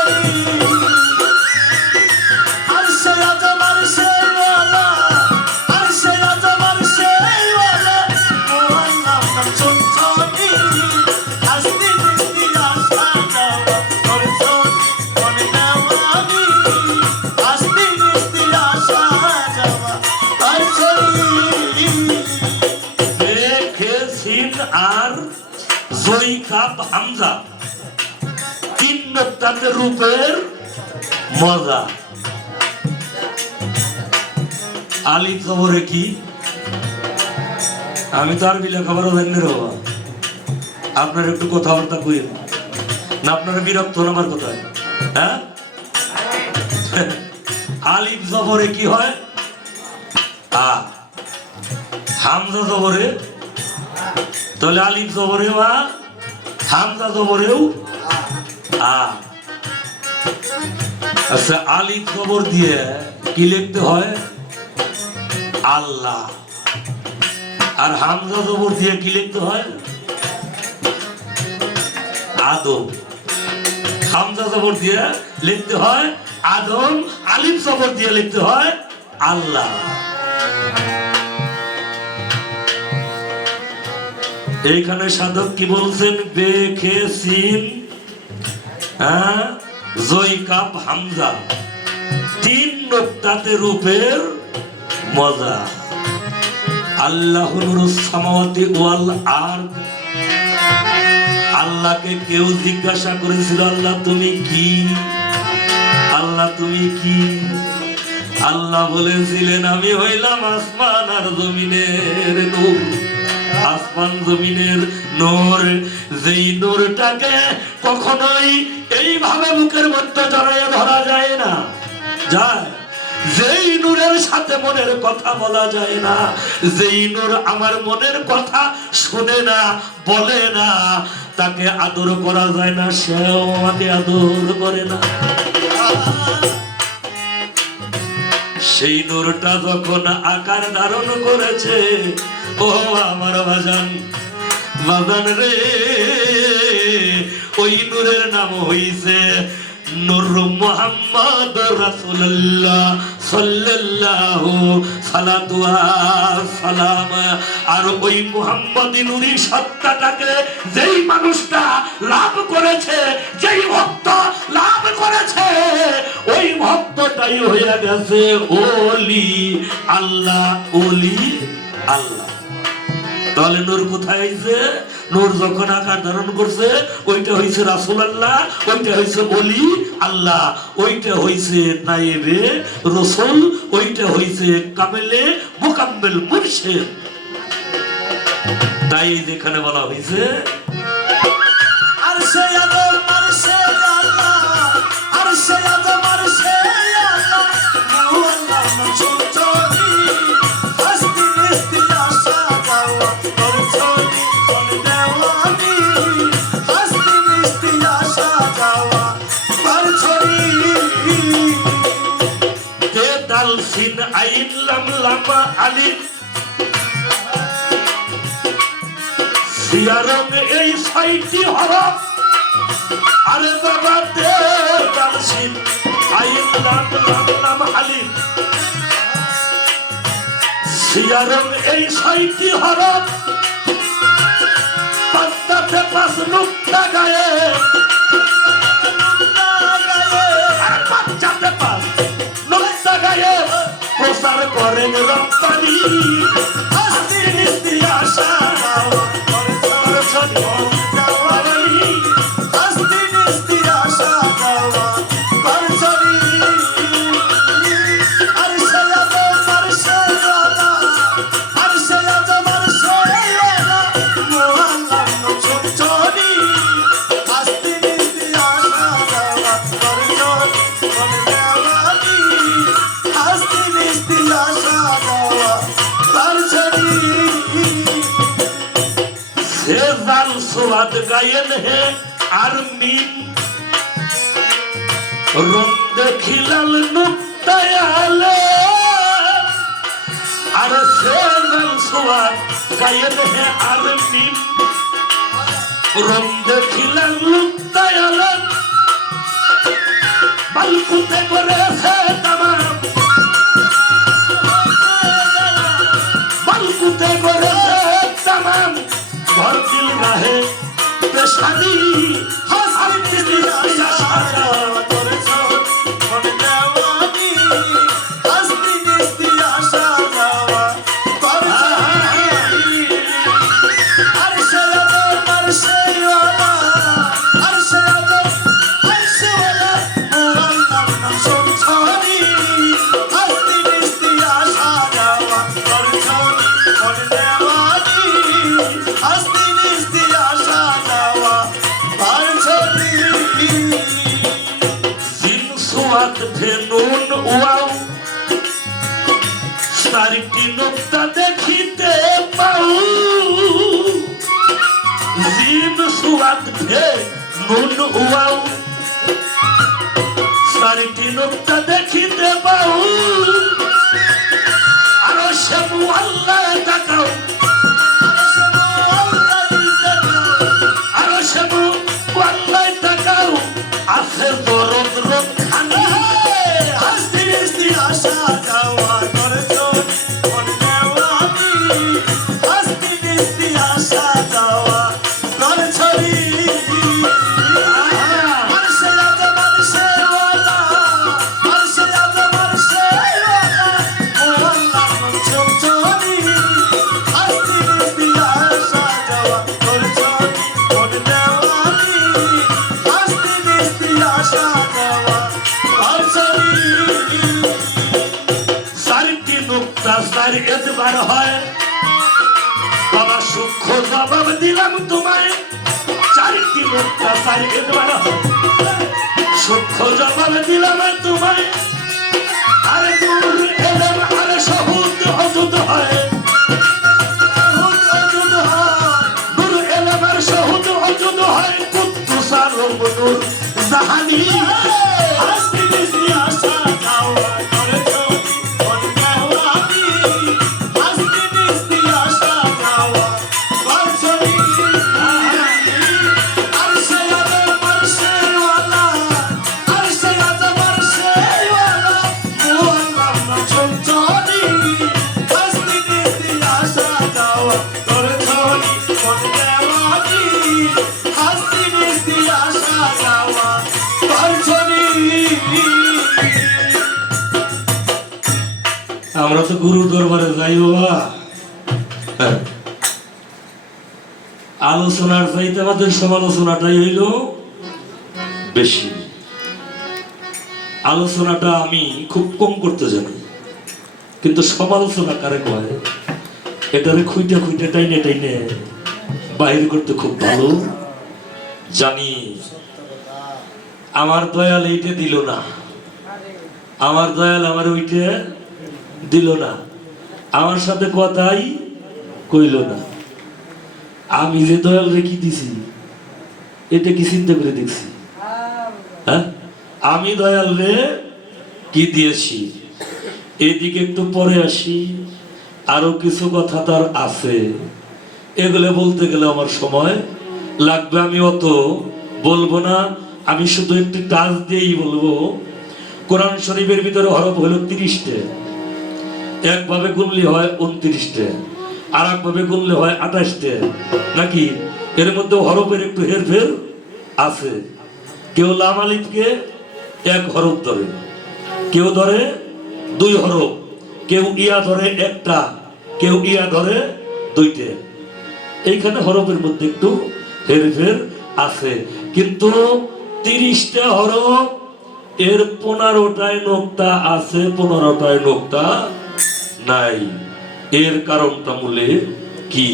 আর সে আজ আমার সেই ওয়ালা, আর সে আজ আমার সেই ওয়ালা, মোহন নাম চঞ্চনি, হাসতি মিষ্টি আশা যাওয়া করছো কোন দেওয়ানি, হাসতি মিষ্টি আশা যাওয়া করছো। আর জয় কাপ হামজা, ৩ নুক্তাতে রূপের মজা। আলিফ খবরে কি? আমি তো আরবি লেখাপড়া জানি রে বাবা। আপনার একটু কথাবার্তা কইেন না, আপনারা বিরক্ত হন আমার কথায়? হ্যাঁ, আলিফ জবরে কি হয়? আ। হামজা জবরে, তাহলে আলিফ জবরে আ, হামজা জবরেও আ। আচ্ছা, আলিফ জবর দিয়ে কি লিখতে হয়? আল্লাহ। আর হামজা জবর দিয়ে কি লিখতে হয়? আদম। হামজা জবর দিয়ে লিখতে হয় আদম, আলিফ জবর দিয়ে লিখতে হয় আল্লাহ। এইখানে সাধক কি বলছেন? বে খে সিন জয় কাপ হামজা, 3 নোক্তাতে রূপের মজা। আল্লাহু নূরুস সামাওয়াতি ওয়াল আরদ। আল্লাহকে কেউ জিজ্ঞাসা করেছিল, আল্লাহ তুমি কি? আল্লাহ তুমি কি? আল্লাহ বলেছিলেন, আমি হইলাম আসমান আর জমিনের নূর। আসমান জমিনের নূর, যেই নূরটাকে কখনোই এইভাবে মুখের মধ্যে জড়াইয়া ধরা যায় না, যায়। যেই নূরের সাথে মনের কথা বলা যায় না, যেই নূর আমার মনের কথা শুনে না, বলে না, তাকে আদর করা যায় না, সেও আমাকে আদর করে না। সেই নূরটা যখন আকার ধারণ করেছে, ও আমার বাজান, বাজান রে, ওই নূরের নাম হইছে নূর মুহাম্মদ রাসূলুল্লাহ সাল্লাল্লাহু সালাতু সালাম। আর ওই মুহাম্মদি নূরি সত্তাটাকে যেই মানুষটা লাভ করেছে, যেই ভক্ত লাভ করেছে, ওই ভক্তটাই হয়ে গেছে ওলি আল্লাহ, ওলি আল্লাহ। তাহলে নূর কোথায় হইছে? নূর যখন আকার ধারণ করছে, ওইটা হইছে রাসূলুল্লাহ, ওইটা হইছে ওলি আল্লাহ, ওইটা হইছে নায়েবে রাসূল, ওইটা হইছে কামেলে মুকাম্মেল মুর্শিদ। তাই যেখানে বলা হইছে আরশে আযম আরশে আল্লাহ, আরশে আযম আরশে আল্লাহ, আল্লাহ চুচরি হস্তি নিস্তি আশা যাওয়া করছনি কোন দেওয়ানি, হস্তি নিস্তি আশা যাওয়া করছনি। তে দাল সিন আইন লাম লামা আলিফ সিয়ারং, এই 6টি হরফ। আরে বাবা, তে দাল সিন আইন লাম লাম লাম আলিফ সিয়ারং, এই 6টি হরফ। পাঁচটাতে 5 নুক্তা গায়ে, আর 5টাতে 5 নুক্তা গায়ে প্রচার করেন রব্বানি, হস্তি নিস্তি আশা যাওয়া করছনি দেওয়ানি, হস্তি নিস্তি আশা যাওয়া করছনি। আরশে আযম আরশে আল্লাহ, আরশে আযম আরশে আল্লাহ, আল্লাহ চুচরি হস্তি নিস্তি আশা যাওয়া করছনি কোন দেওয়ানি, হস্তি নিস্তি আশা যাওয়া করছনি। से जाल सुवाद गायन है আর মিম রন্দ খিলাল নুক্তায়ালে। আর সে জাল সুবাদ গায়ন है আর মিম রন্দ খিলাল নুক্তায়ালে। বালকুতে করেছে তামাম, বালকুতে করেছে তামাম, ঘর দিল গাহে পেশানি, হস্তি নিস্তি আশা যাওয়া করছনি কোন দেওয়ানি, হস্তি নিস্তি আশা যাওয়া করছনি। আরশে আযম আরশে আল্লাহ, আরশে আযম আরশে আল্লাহ, আল্লাহ নাম শুনছনি, হস্তি নিস্তি আশা যাওয়া করছনি কোন দেওয়ানি, হস্তি নিস্তি আশা নুন উয়াও চারিটি নোক্তা দেখিতে পাও আরো সেবু আল্লাহ তাকাও আরো সেবু আল্লাহ তাকাও আছে দরদ রক্ষানি হাসতে হাসতে আসা যাওয়া করছো হাসতে হাসতে আসা যাওয়া করছো এতবার হয় বাবা সূক্ষ্ম জবাব দিলাম তোমায় চারিটি মুক্তা চারি এতবার হয় সূক্ষ্ম জবাব দিলাম তোমায় আরে দূর এলাম আরে সহুদ অযুত হয় দূর এলাম আর সহুদ অযুত হয় কুত্তু সারম নূর জাহানি হাসতে হাসতে আসা যাওয়া করেছো আমরা তো গুরু দরবারে যাই বাবা আলোচনার চাইতে আমাদের সমালোচনাটাই হইল বেশি আলোচনাটা আমি খুব কম করতে জানি কিন্তু সমালোচনা কারে কয় এটারে খুঁটে খুঁটে টাইনে টাইনে বাহির করতে খুব ভালো জানি আমার দয়াল এইটা দিল না আমার দয়াল আমার ওইটা দিল না আমার সাথে কথাই কইল না আমি যে দয়াল রেখে দিছি এটা কি চিন্তা করে দেখছি হ্যাঁ আমি দয়াল রে কি দিয়েছি এদিকে একটু পরে আসি আরো কিছু কথা তার আছে এগুলো বলতে গেলে আমার সময় লাগবে আমি অত বলবো না আমি শুধু একটু টাচ দিয়েই বলবো কোরআন শরীফের ভিতরে হরফ হলো 30টে একভাবে গুনলে হয় 29টে আর একভাবে গুনলে হয় 28টে নাকি এর মধ্যে হরফের একটু হেরফের আছে কেউ লাম আলিফকে এক হরফ ধরে কেউ ধরে 2 হরফ কেউ ইয়া ধরে একটা কেউ ইয়া ধরে 2টে এইখানে হরফের মধ্যে একটু হেরফের আছে কিন্তু 30টা হরফ এর 15টায় নোক্তা আছে 15টায় নোক্তা নাই এর কারণটা মূলে কি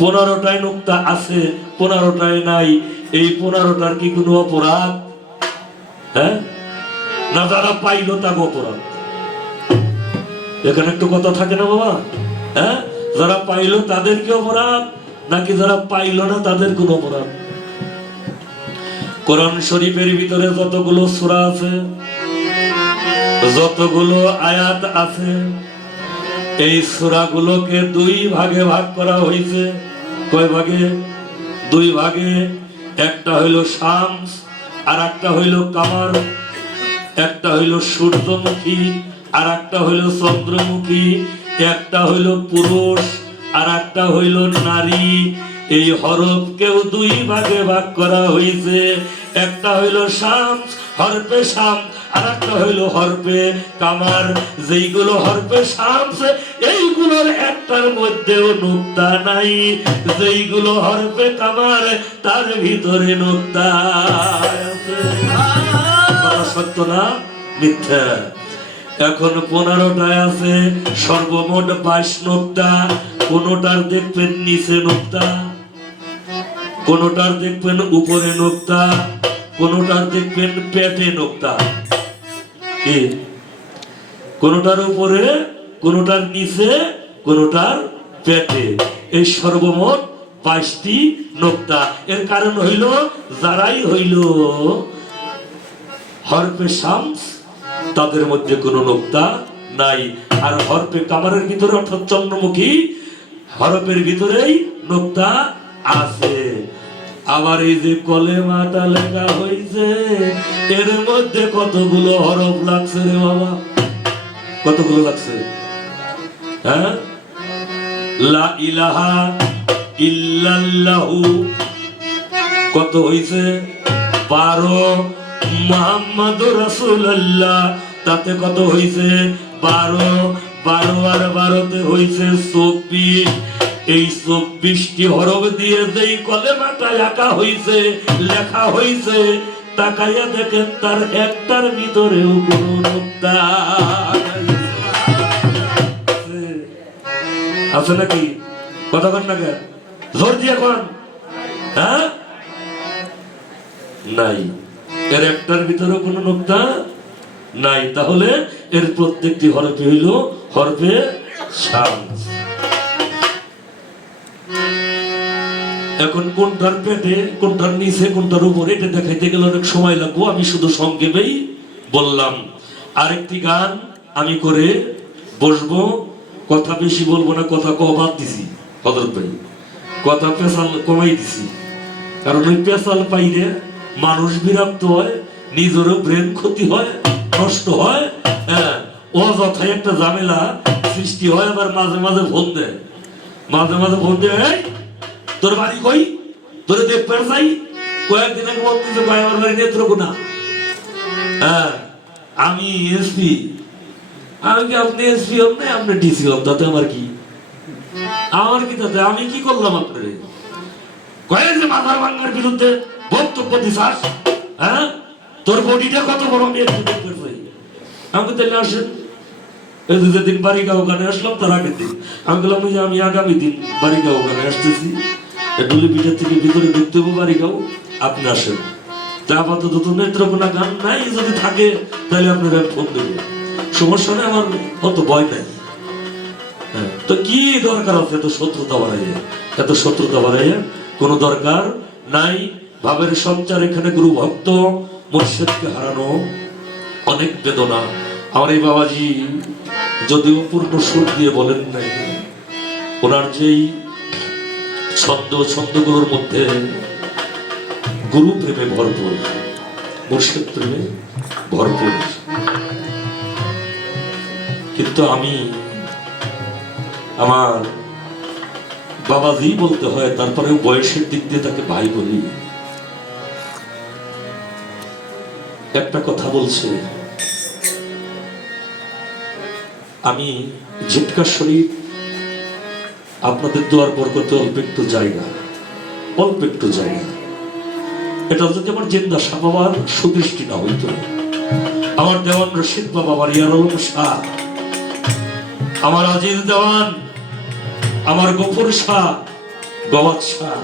15টায় নোক্তা আছে 15টায় নাই এই 15টার কি কোনো অপরাধ হ্যাঁ না যারা পাইলো তাকে অপরাধ এখানে একটু কথা থাকে না বাবা হ্যাঁ যারা পাইলো তাদের কি অপরাধ নাকি যারা পাইলো না তাদের কোন অপরাধ কোরআন শরীফের ভিতরে যতগুলো সূরা আছে যতগুলো আয়াত আছে এই সূরাগুলোকে 2 ভাগে ভাগ করা হয়েছে কয় ভাগে 2 ভাগে একটা হইল শামস আর একটা হইল কামার একটা হইল সূর্যমুখী আর একটা হইল চন্দ্রমুখী একটা হইল পুরুষ আর একটা হইল নারী এই হরফকেও 2 ভাগে ভাগ করা হয়েছে একটা হইল শামস হরফে শামস আর একটা হইল হরফে কামার যেইগুলো হরফে শামস এইগুলোর একটার মধ্যেও নুক্তা নাই যেইগুলো হরফে কামার তার ভিতরে নুক্তা আছে সত্য না মিথ্যা এখন 15টায় আছে সর্বমোট 22 নুক্তা কোনটার দেখবেন নিচে নুক্তা কোনটার দেখবেন উপরে নুক্তা কোনটার দেখবেন পেটে নুক্তা কোনটার উপরে কোনটার নিচে কোনটার পেটে এই সর্বমোট 22টি নোক্তা। এর কারণ হইল যারাই হইল হরফে শামস তাদের মধ্যে কোনো নোক্তা নাই, আর হরফে কামারের ভিতরে অর্থাৎ চন্দ্রমুখী হরফের ভিতরেই নোক্তা আছে। আবার এই যে কলেমাটা লেখা হয়েছে এর মধ্যে কতগুলো হরফ লাগছে রে বাবা, কতগুলো লাগছে? হ্যাঁ, লা ইলাহা ইল্লাল্লাহু কত হইছে? 12। মুহাম্মাদুর রাসূলুল্লাহ তাতে কত হইছে? 12। 12 আর 12তে হইছে 24। এই 24টি হরফ দিয়ে যেই কলেমাটা লেখা হইছে তাকাইয়া দেখেন তার একটার ভিতরেও কোনো নোক্তা আছে নাকি? কথা কন না কেন? জোর দিয়ে কন। হ্যাঁ, নাই, এর একটার ভিতরে কোনো নোক্তা নাই। তাহলে এর প্রত্যেকটি হরফে হইল হরফে শামস। এখন কোনটার পেটে, কোনটার নিচে, কোনটার উপরে এটা দেখাইতে গেলে অনেক সময় লাগবো, আমি শুধু সংক্ষেপেই বললাম। আরেকটি গান আমি করে বসবো, কথা বেশি বলবো না, কথা কমাত দিছি হযরত ভাই, কথা পেশাল কমাই দিছি, কারণ ওই পেশাল পাইলে মানুষ বিরক্ত হয়, নিজেরও ব্রেন ক্ষতি হয়, নষ্ট হয়, হ্যাঁ, অযথায় একটা ঝামেলা সৃষ্টি হয়। আবার মাঝে মাঝে ফোন দেয়, এই তোর বাড়ি কই, তোরে দেখতে চাই। কয়েকদিন আগে বলতেছে ভাই আমার বাড়ি নেত্রকোনা। হ্যাঁ, আমি এসপি। আমি কি আপনি এসপি হন না, আপনি ডিসি হন, তাতে আমার কি? তাতে আমি কি করলাম আপনার? কয়েক যে মাথার ভাঙ্গার বিরুদ্ধে বক্তব্য দিছাস, হ্যাঁ, তোর বডিটা কত বড় আমি একটু দেখতে চাই। আমি তাহলে আসেন, এই যেদিন বাড়িগাঁও গানে আসলাম তার আগের দিন আমি বললাম যে আমি আগামী দিন বাড়িগাঁও গানে আসতেছি, ডুলি পিঠের থেকে ভিতরে ঢুকতে হবে বাড়িগাঁও, আপনি আসেন। তা আপাতত তো নেত্রকোনা গান নাই, যদি থাকে তাহলে আপনারা ফোন দেবো, সমস্যা নেই, আমার অত ভয় নাই। হ্যাঁ, তো কি দরকার আছে এত শত্রুতা বাড়াইয়া? কোনো দরকার নাই। ভাবের সঞ্চার এখানে গুরু ভক্ত মুর্শিদকে হারানো অনেক বেদনা। আমার এই বাবাজি যদিও পূর্ণ সুর দিয়ে বলেন নাই, ওনার যেই ছন্দগুলোর মধ্যে গুরু প্রেমে ভরপুর, মুর্শিদ প্রেমে ভরপুর। কিন্তু আমি আমার বাবাজি বলতে হয়, তারপরেও বয়সের দিক দিয়ে তাকে ভাই বলি। একটা কথা বলছে, আমি জিটকা শরীফ আপনাদের দোয়ার বরকতে অল্প একটু জায়গা, এটা যদি আমার জিন্দা শাহ বাবার সুদৃষ্টি না হইতো, আমার দেওয়ান রশিদ বাবা, আমার ইয়ার আলম শাহ, আমার আজিজ দেওয়ান, আমার গফুর শাহ, গওয়াত শাহ,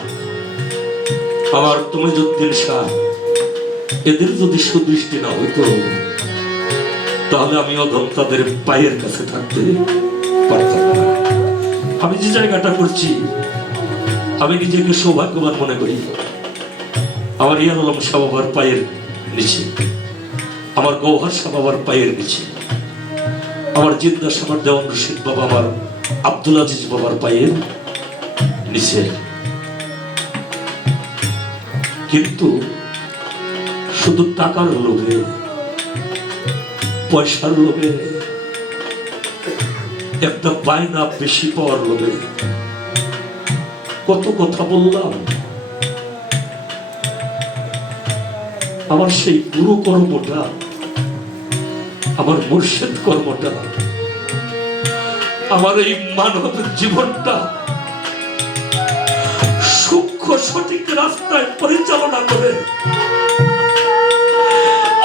আমার তমিজউদ্দিন শাহ, এদের যদি সুদৃষ্টি না হইতো তাহলে আমি অধম তাদের পায়ের কাছে থাকতে পারতাম না। আমি যে জায়গাটা করছি আমি নিজেকে সৌভাগ্যবান মনে করি। আমার ইয়ার আলম শাহ বাবার পায়ের নিচে, আমার গৌহার শাহ বাবার পায়ের নিচে, আমার জিন্দা শাহ দেওয়ান রশিদ বাবা, আমার আব্দুল আজিজ বাবার পায়ের নিচে। কিন্তু শুধু টাকার লোভে, পয়সার লোভে, একটা বায়না বেশি পাওয়ার লোভে কত কথা বললাম। আমার সেই গুরু কর্মটা, আমার মুর্শিদ কর্মটা, আমার এই মানব জীবনটা সূক্ষ্ম সঠিক রাস্তায় পরিচালনা করে,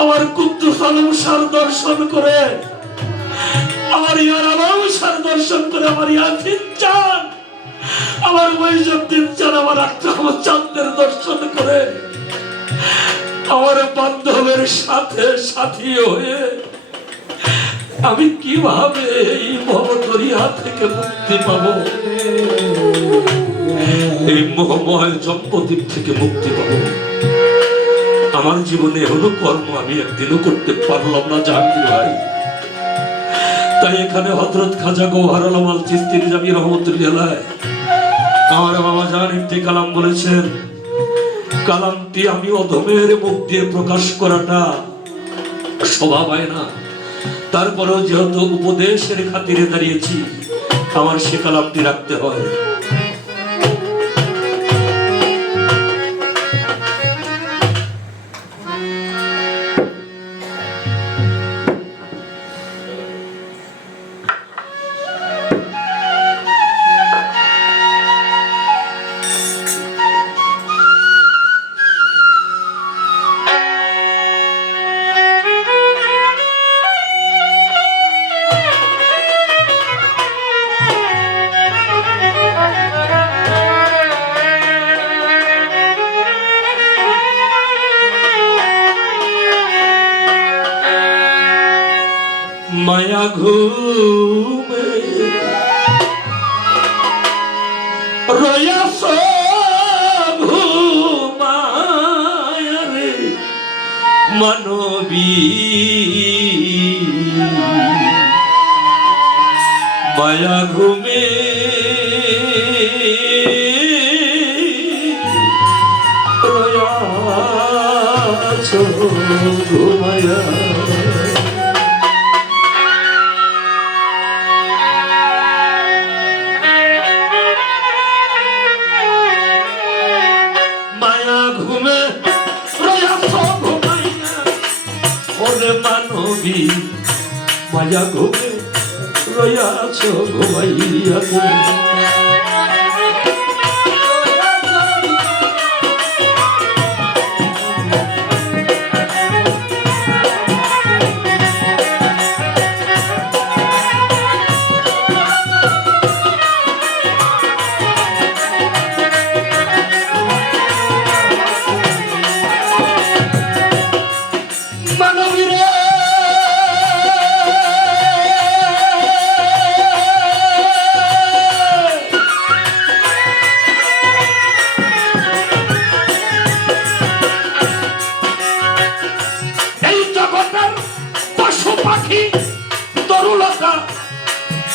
আমার কুদ্দুস আলম শাহর দর্শন করে, আমার ইয়ার আলম শাহর দর্শন করে, আমার ইয়াসিন চাঁদ, আমার মহিজুদ্দিন চাঁদ, আমার আহমদ চাঁদের দর্শন করে, আমার বান্ধবের সাথে সাথী হয়ে আমি কিভাবে এই ভবদরিয়া থেকে মুক্তি পাবো? এই মোহময় জম্পতির থেকে মুক্তি পাবো। আমার জীবনে এখনো কর্ম আমি একদিনও করতে পারলাম না জাহাঙ্গীর ভাই। তাই এখানে হযরত খাজা গওহার আলম আল চিশতি নিজামী রহমাতুল্লাহ আলাইহি আমার বাবা জান ইবনে কালাম বলেছেন, কালামটি আমি অধমের মুখ দিয়ে প্রকাশ করাটা শোভা পায় না, তারপরেও যেহেতু উপদেশের খাতিরে দাঁড়িয়েছি আমার সে কালামটি রাখতে হয়। মায়া ঘুমে রয়াস ঘুমায় রে মানবী, মায়া ঘুমে রয়াস ঘুমায়া। মায়া ঘুমে রয়াছ ঘুমাইয়া তুমি,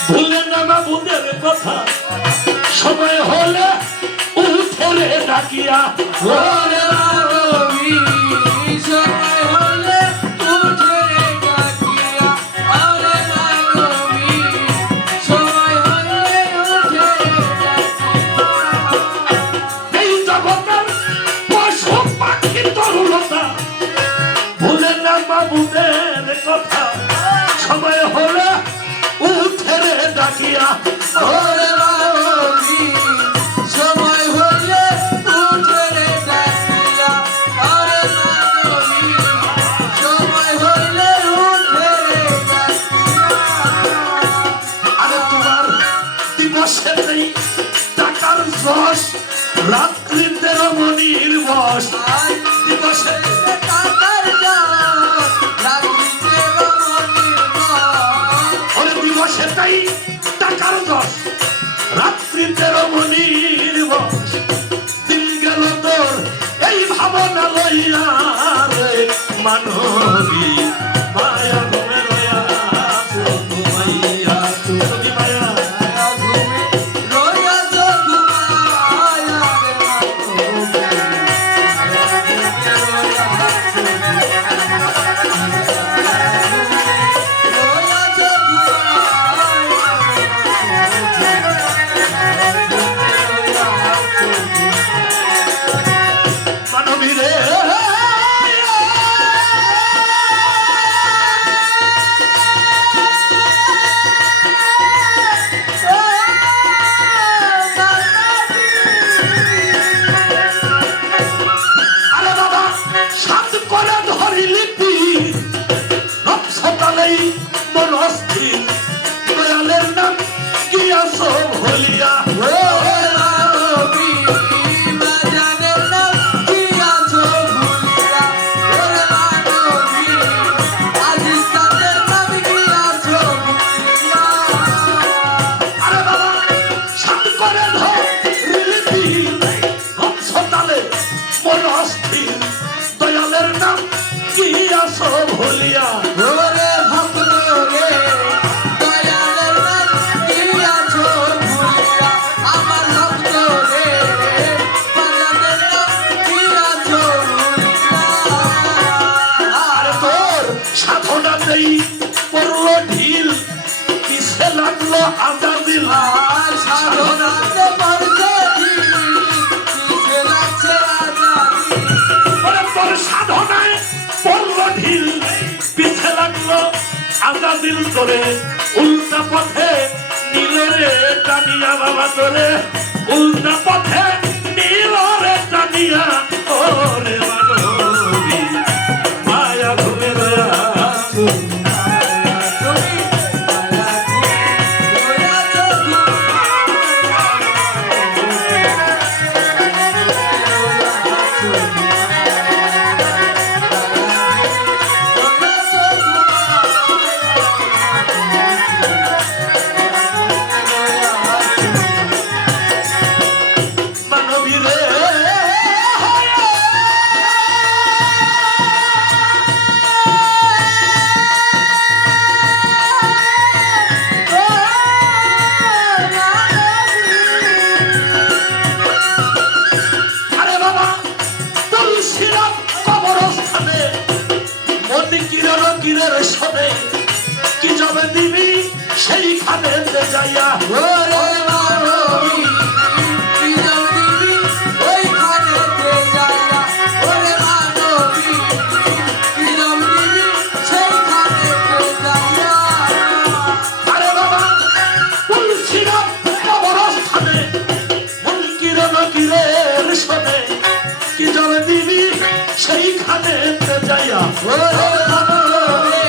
ভুলে না বাবুদের কথা, সময় হলে উঠে রে ডাকিয়া, ওরে মানবী সময় হলে উঠে রে ডাকিয়া, ওরে মানবী সময় হলে উঠে রে ডাকিয়া। এই জগতের পশু পাখি তরুলতা ভুলে না বাবুদের কথা, সময় হলে উঠে রে ডাকিয়া, ওরে মানবী সময় হলে উঠে রে ডাকিয়া, ওরে মানবী সময় হলে উঠে রে ডাকিয়া। আরে তোমার দিবসে নেই টাকার যশ, রাত্রিতে রমণীর বস, দিবসে টাকার যশ, রাত্রিতে রমণীর বস, দিবসে তাই টাকার যশ, রাত্রিতে রমণীর বস। দিন গেল তোর এই ভাবনা লইয়া রে মানবী, মায়া ঘুমে রয়াছ ঘুমাইয়া তুমি, মায়া ঘুমে রয়াছ ঘুমাইয়া রে মানবী, মানবী রে তোরে উল্টা পথে নীল রে টানিয়া বাবা তোরে উল্টা পথে নীল রে টানিয়া ওরে মানবী মায়া ঘুমে রয়াছো মানবী রে আরে বাবা তুলসীরা কবরস্থানে মন্দির কিরণ কিরের সনে কি যাবে দিবি সেইখানে যাইয়া ওরে মানবী কি জানিবি ওইখানেতে যাইয়া ওরে মানবী কি জানিবি সেইখানেতে যাইয়া আরে বাবা তুলসীরা কবরস্থানে মন্দির কিরণ কিরের সনে কি যাবে দিবি সেইখানে যাইয়া ওরে মানবী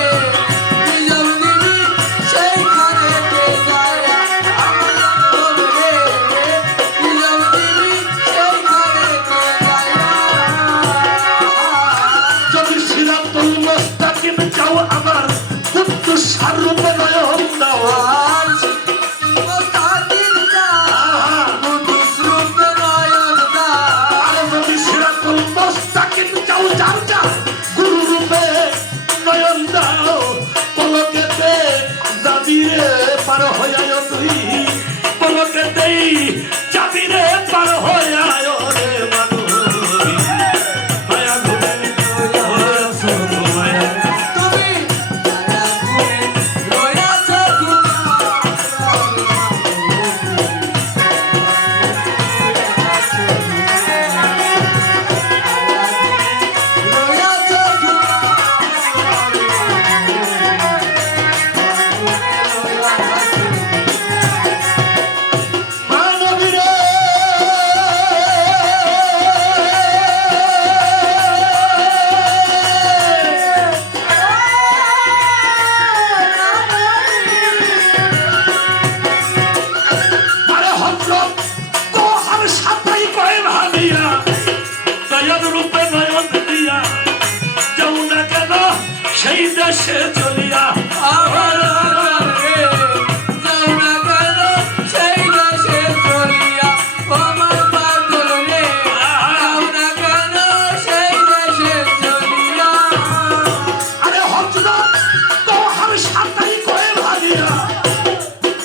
কি জানিবি সেইখানেতে যাইয়া আমার মানবী কি জানিবি সেইখানেতে যাইয়া যদি সিরাতুল মুস্তাকিম চাও আমার পুত্র সারূপে নয়ন দাও আর মুস্তাকিম যা কুদুস রূপে নয়ন দা আরে যদি সিরাতুল মুস্তাকিম চাও যার যা গুরু রূপে নয়ন দাও পলকেতে যাবি রে পার হইয়ায় তুই পলকেতেই যাবি রে পার হইয়ায় রে মানবী মায়া ঘুমে রয়াছো মায়া তুমি মায়া ঘুমে রয়াছো মানবী রে আরে হযরত কোহার সাথেই কয় ভাবিয়া দয়ার রূপে নয়ন দিয়া যাও না কেন সেই দেশে চলিয়া আমার রে যাও না কেন সেই দেশে চলিয়া আমার পাগল রে যাও না কেন সেই দেশে চলিয়া আরে হযরত কোহার সাথেই কয় ভাবিয়া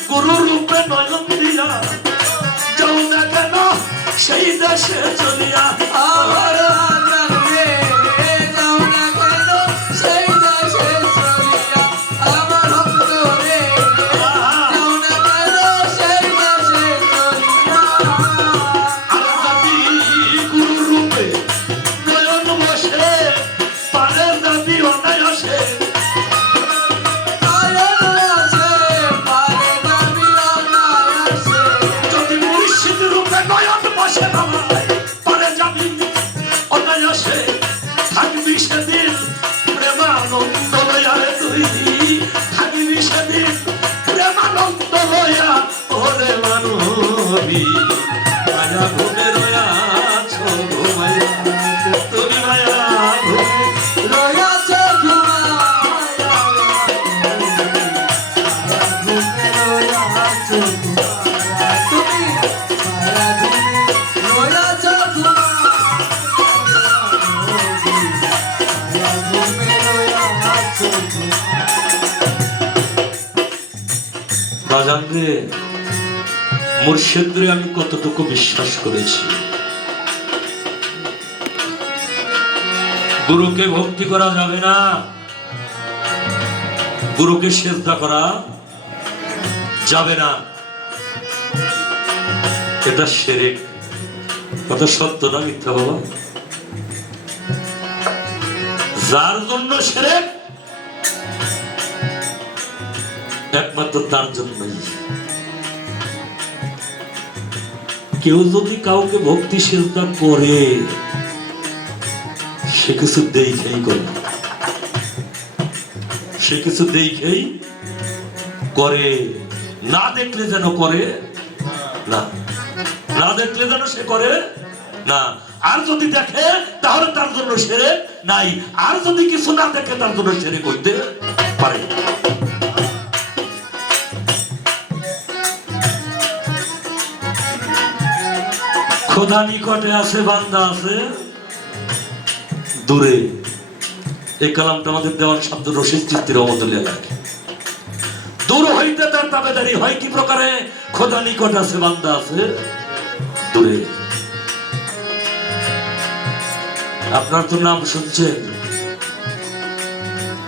গুরু রূপে নয়ন দিয়া যাও না কেন সেই দেশে চলিয়া আমার পাগল রে যাও না কেন সেই দেশে চলিয়া আমার ভক্ত রে যাও না কেন সেই দেশে চলিয়া আর যদি গুরু রূপে নয়ন বসে পারে যদি অনায়াসে যদি মুর্শিদ রূপে নয়ন বসে বাবা পারে যাবি অনায়াসে থাকবি সেদিন প্রেমানন্দ লয়া রে তুই থাকবি সেদিন প্রেমানন্দ লয়া ওরে মানবী মায়া ঘুমে রয়াছো ঘুমাইয়া তুমি মায়া ঘুমে বাজানরে মুর্শিদরে আমি কতটুকু বিশ্বাস করেছি। গুরুকে ভক্তি করা যাবে না, গুরুকে সেজদা করা যাবে না, এটা শিরক। কথা সত্য না মিথ্যা বাবা? যার জন্য শিরক একমাত্র তার জন্যই। কেউ যদি কাউকে ভক্তি সিজদা করে, সে কিছু দেখেই করে, সে কিছু দেখেই করে, না দেখলে যেন করে না, না দেখলে যেন সে করে না। আর যদি দেখে তাহলে তার জন্য শিরক নাই, আর যদি কিছু না দেখে তার জন্য শিরক হইতে পারে। খোদা নিকটে আছে, বান্দা আছে দূরে। এই কালামটা আমাদের দেওয়ান শব্দ রশিদ চিত্তির রহমতুল্লাহ লাগে। দূর হইতে তার তাবেদারি হয় কি প্রকারে? খোদা নিকট আছে, বান্দা আছে দূরে। আপনার তো নাম শুনছেন,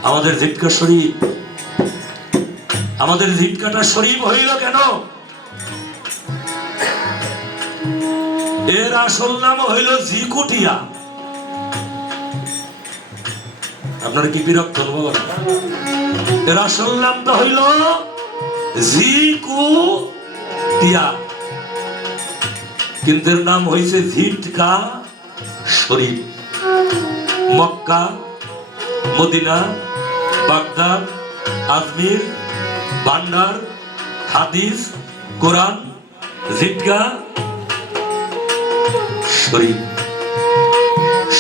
আমাদের জিটকা শরীফ। আমাদের জিটকাটা শরীফ হইল কেন? এর আসল নাম হইল জিকুটিয়া। আপনার কি বিরক্ত হবো? এর আসল নামটা হইল জিকুটিয়া, কিন্তু এর নাম হইছে জিটকা শরীফ। মক্কা, মদিনা, বাগদাদ, আজমির, ভান্ডার, হাদিস, কোরআন, জিটকা শরীফ।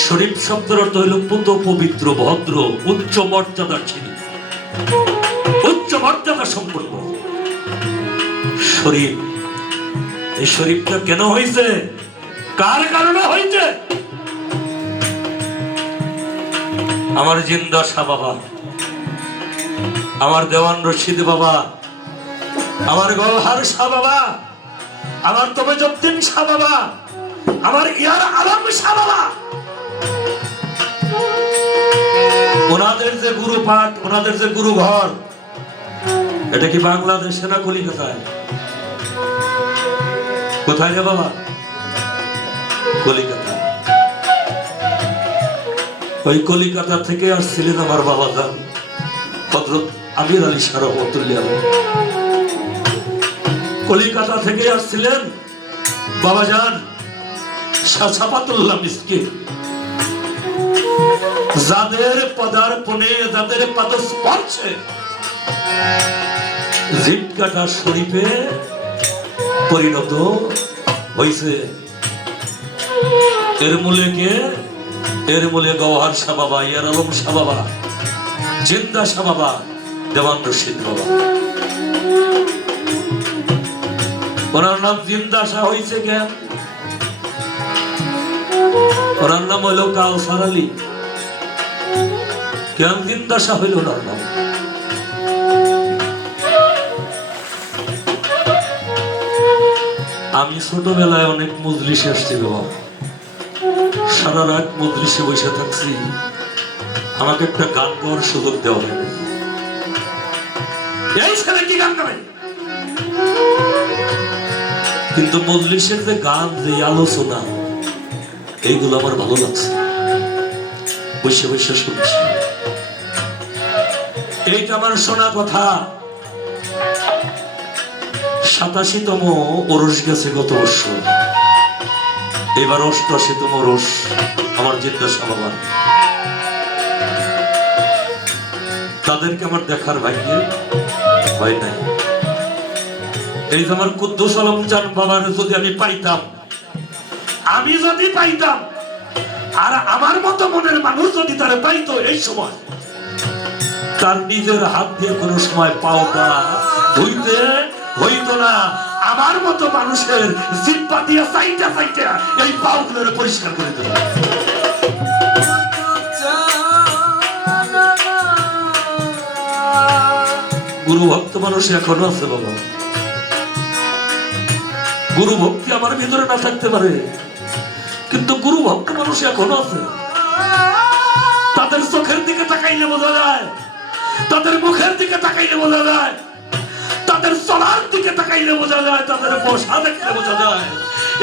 শরীফ শব্দের অর্থ হইল পুত, পবিত্র, ভদ্র, উচ্চ মর্যাদার ছিল, উচ্চ মর্যাদা সম্পর্ক শরীফ। এই শরীফটা কেন হয়েছে? কার কারণে হয়েছে? আমার জিন্দা শাহ বাবা, আমার দেওয়ান রশিদ বাবা, আমার গওহার শাহ বাবা, আমার তবেজউদ্দিন শাহ বাবা, আমার ইয়ার আলম শাহ বাবা, ওনাদের যে গুরু পাঠ, ওনাদের যে গুরু ঘর, এটা কি বাংলাদেশে না কলিকাতায়? কোথায় রে বাবা? কলিকাতা। ওই কলিকাতা থেকে আসছিলেন আমার বাবা যান হযরত আমির আলী শাহ রহমাতুল্লাহ আলাইহি। কলিকাতা থেকে আসছিলেন বাবা যান শাহ ছাপাতুল্লাহ মিসকিন। যাদের পদার্পণে, যাদের পাদস্পর্শে জিটকাটা শরীফে পরিণত হয়েছে। এর মূলে কে? এর মূলে গওহার শাহ বাবা, ইয়ার আলম শাহ বাবা, জিন্দা শাহ বাবা, দেওয়ান রশিদ বাবা। ওনার নাম জিন্দা শাহ হয়েছে কেন? ওনার নাম হইল কাউসার আলী। কেন জিন্দা শাহ হইল ওনার নাম? আমি ছোটবেলায় অনেক মজলিসে আসছি বাবা, সারা রাত মজলিসে বসে থাকছি, আমাকে একটা গান গাওয়ার সুযোগ দেওয়া হয়নি। এই ছেলে কি গান গাবে? কিন্তু মজলিসের যে গান, যে আলোচনা, এইগুলো আমার ভালো লাগছে, বসে বসে শুনছি। এইটা আমার শোনা কথা। 87তম ওরস গেছে গত বছর, এবার 88তম ওরস আমার জিন্দা শাহ বাবা। তাদেরকে আমার দেখার ভাগ্য হয় নাই। এই যে আমার কুদ্দুস আলম চান বাবার যদি আমি পাইতাম, আমি যদি পাইতাম, আর আমার মতো মনের মানুষ যদি তারা পাইতো, এই সময় তার নিজের হাত দিয়ে কোনো সময় পাওটা ধুইতে হইতো না। আমার মতো মানুষের জিব্বা দিয়ে চাইটা চাইটা এই পাওগুলো পরিষ্কার করে দিত। গুরু ভক্ত মানুষ এখনো আছে বাবা। গুরু ভক্তি আমার ভিতরে না থাকতে পারে, কিন্তু গুরু ভক্ত মানুষ এখনো আছে। তাদের চোখের দিকে তাকাইলে বোঝা যায়, তাদের মুখের দিকে তাকাইলে বোঝা যায়, তাদের চলার দিকে তাকাইলে বোঝা যায়, তাদের বসা দেখলে বোঝা যায়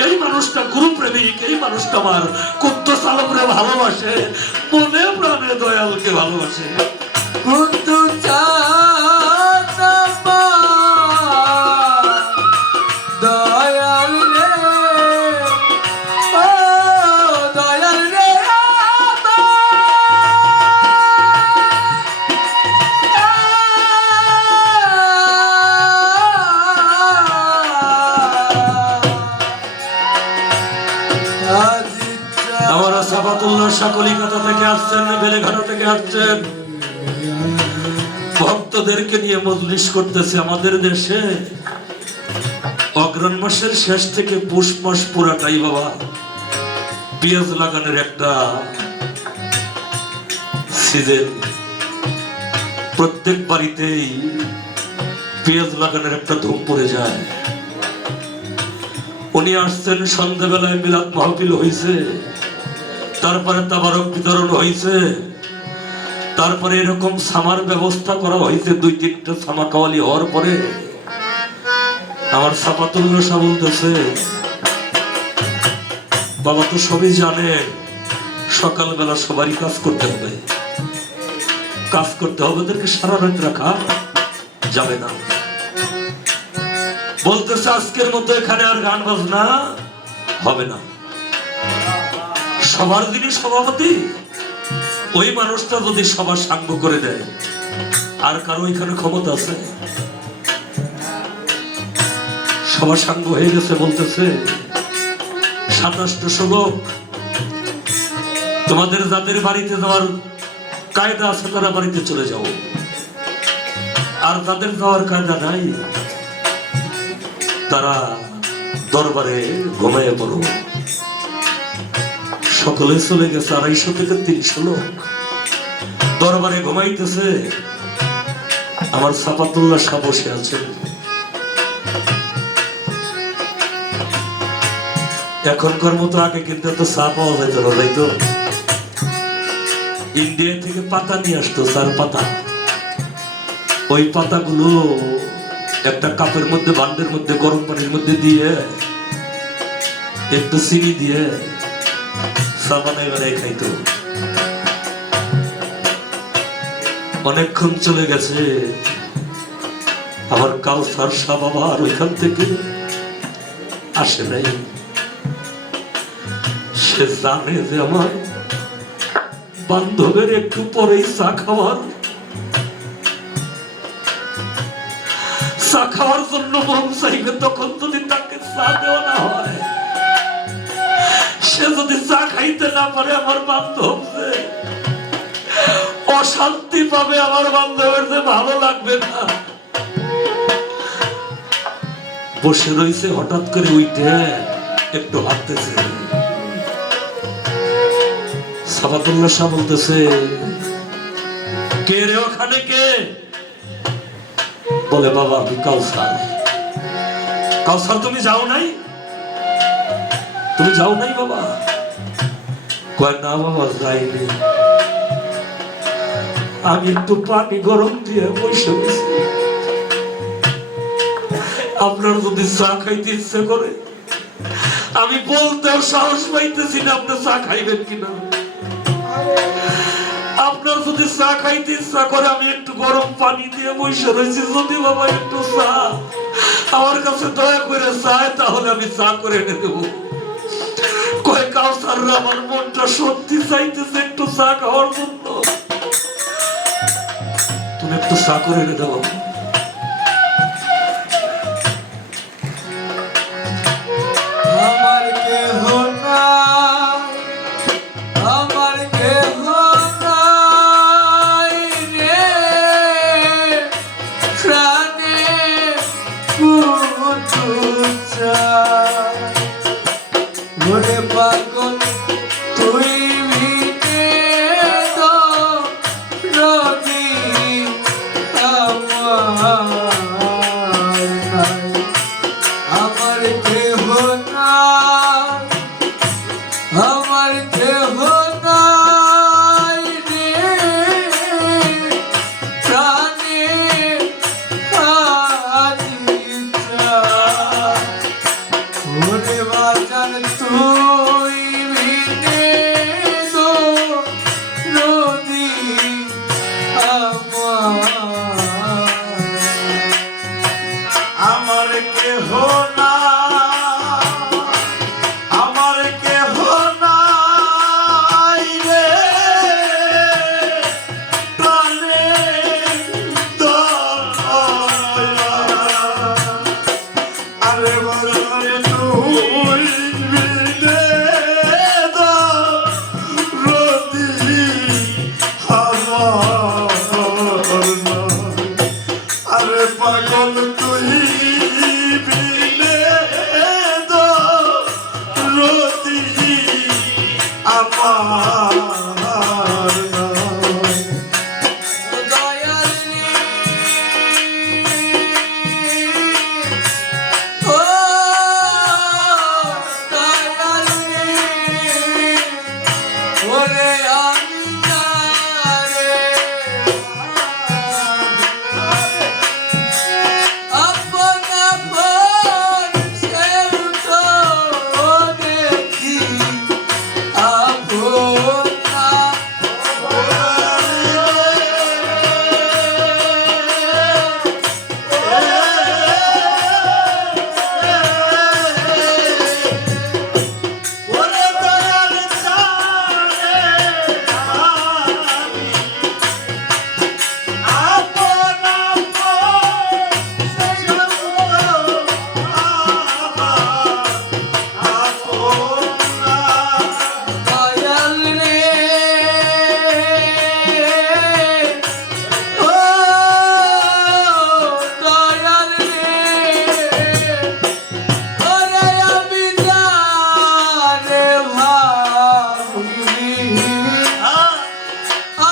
এই মানুষটা গুরু প্রেমিক, এই মানুষটা আমার কুদ্দুস আলমরে ভালোবাসে, মনে প্রাণে দয়ালকে ভালোবাসে। কুদ্দুস আমার সাফাতুল্লাহ শাহ কলিকাতা থেকে আসছেন, বেলেঘাটা থেকে আসছেন, ভক্তদেরকে নিয়ে মজলিস করতেছে। আমাদের দেশে অগ্রহণ মাসের শেষ থেকে পুষ মাস পুরাটাই বাবা পেঁয়াজ লাগানোর একটা সিজন। প্রত্যেক বাড়িতেই পেঁয়াজ লাগানোর একটা ধুম পড়ে যায়। উনি আসছেন, সন্ধ্যাবেলায় মিলাদ মাহফিল হয়েছে, তারপরে তাবারক বিতরণ হয়েছে, তারপরে এরকম সামার ব্যবস্থা করা হয়েছে। 2-3টা সামা কাওয়ালি হওয়ার পরে আমার সাফাতুল্লাহ শাহ বলতেছে, বাবা তো সবই জানে, সকালবেলা সবারই কাজ করতে হবে, কাজ করতে হবে, ওদেরকে সারা রাত রাখা যাবে না। বলতেছে আজকের মতো এখানে আর গান বাজনা হবে না। সবার যিনি সভাপতি, ওই মানুষটা যদি সবার সাঙ্গ করে দেয়, আর কারো এখানে ক্ষমতা আছে? সবার সাঙ্গ হয়ে গেছে। বলতেছে 27টা লোক, তোমাদের যাদের বাড়িতে যাওয়ার কায়দা আছে তারা বাড়িতে চলে যাও, আর যাদের যাওয়ার কায়দা নাই তারা দরবারে ঘুমিয়ে পড়ো। সকলে চলে গেছে। 250 থেকে 300 লোক দরবারে ঘুমাইতেছে। আমার সাফাতুল্লাহ শাহ বসে আছে। এখনকার মতো আগে কিন্তু এত চা পাওয়া যেত না, তাই তো? ইন্ডিয়া থেকে পাতা নিয়ে আসতো, চার পাতা। ওই পাতাগুলো একটা কাপের মধ্যে, বান্ডের মধ্যে, গরম পানির মধ্যে দিয়ে একটু চিনি দিয়ে চা বানাই বানাই খাইতো। অনেকক্ষণ চলে গেছে। আমার কাউসার শাহ বাবা আর ওইখান থেকে আসে নাই। সে জানে যে আমার বান্ধবের একটু পরেই চা খাওয়ার জন্য মন চাইবে, তখন যদি তাকে চা দেওয়া না হয়, সে যদি চা খাইতে না পারে, আমার বান্ধব যে অশান্তি পাবে, আমার বান্ধবের যে ভালো লাগবে না। বসে রয়েছে, হঠাৎ করে উঠে একটু হাঁটতেছে। সাফাতুল্লাহ শাহ বলতেছে, কে রে ওখানে, কে? বলে বাবা আমি কাউসার। কাউসার তুমি যাও নাই? তুমি যাও নাই বাবা? কয় না বাবা যাইনি, আমি একটু পানি গরম দিয়ে বসে বসে। আপনার যদি চা খাইতে ইচ্ছে করে, আমি বলতেও সাহস পাইতেছি না আপনি চা খাইবেন কিনা। আপনার যদি চা খাইতে ইচ্ছা করে, আমি একটু গরম পানি দিয়ে বসে রয়েছি, যদি বাবা একটু চা আমার কাছে দয়া করে চায়, তাহলে আমি চা করে এনে দেবো। কয় কাউসার, আমার মনটা সত্যি চাইতেছে একটু চা খাওয়ার জন্য, তুমি একটু চা করে এনে দেবো। আমার কেহ নাই, আমার কেহ নাই রে, প্রাণে কুটু চাই। ওরে পাগল তুই ভিনে তো নদী আমার কেহ নাই, আমার কেহ নাই রে, প্রাণে আজিতা। ওরে বাজান তুই ভিনে তো নদী আমার কেহ না, আমার কেহ নাই আমার নয়। দয়াল রে ও দয়াল রে ওরে আমি রে আপন আপন সেও তো দেখি আপন ওরে দয়াল চাঁদে আপন আপন সেও আমার আপন না। দয়াল রে ও দয়াল রে ওরে আমি জানে ভাবি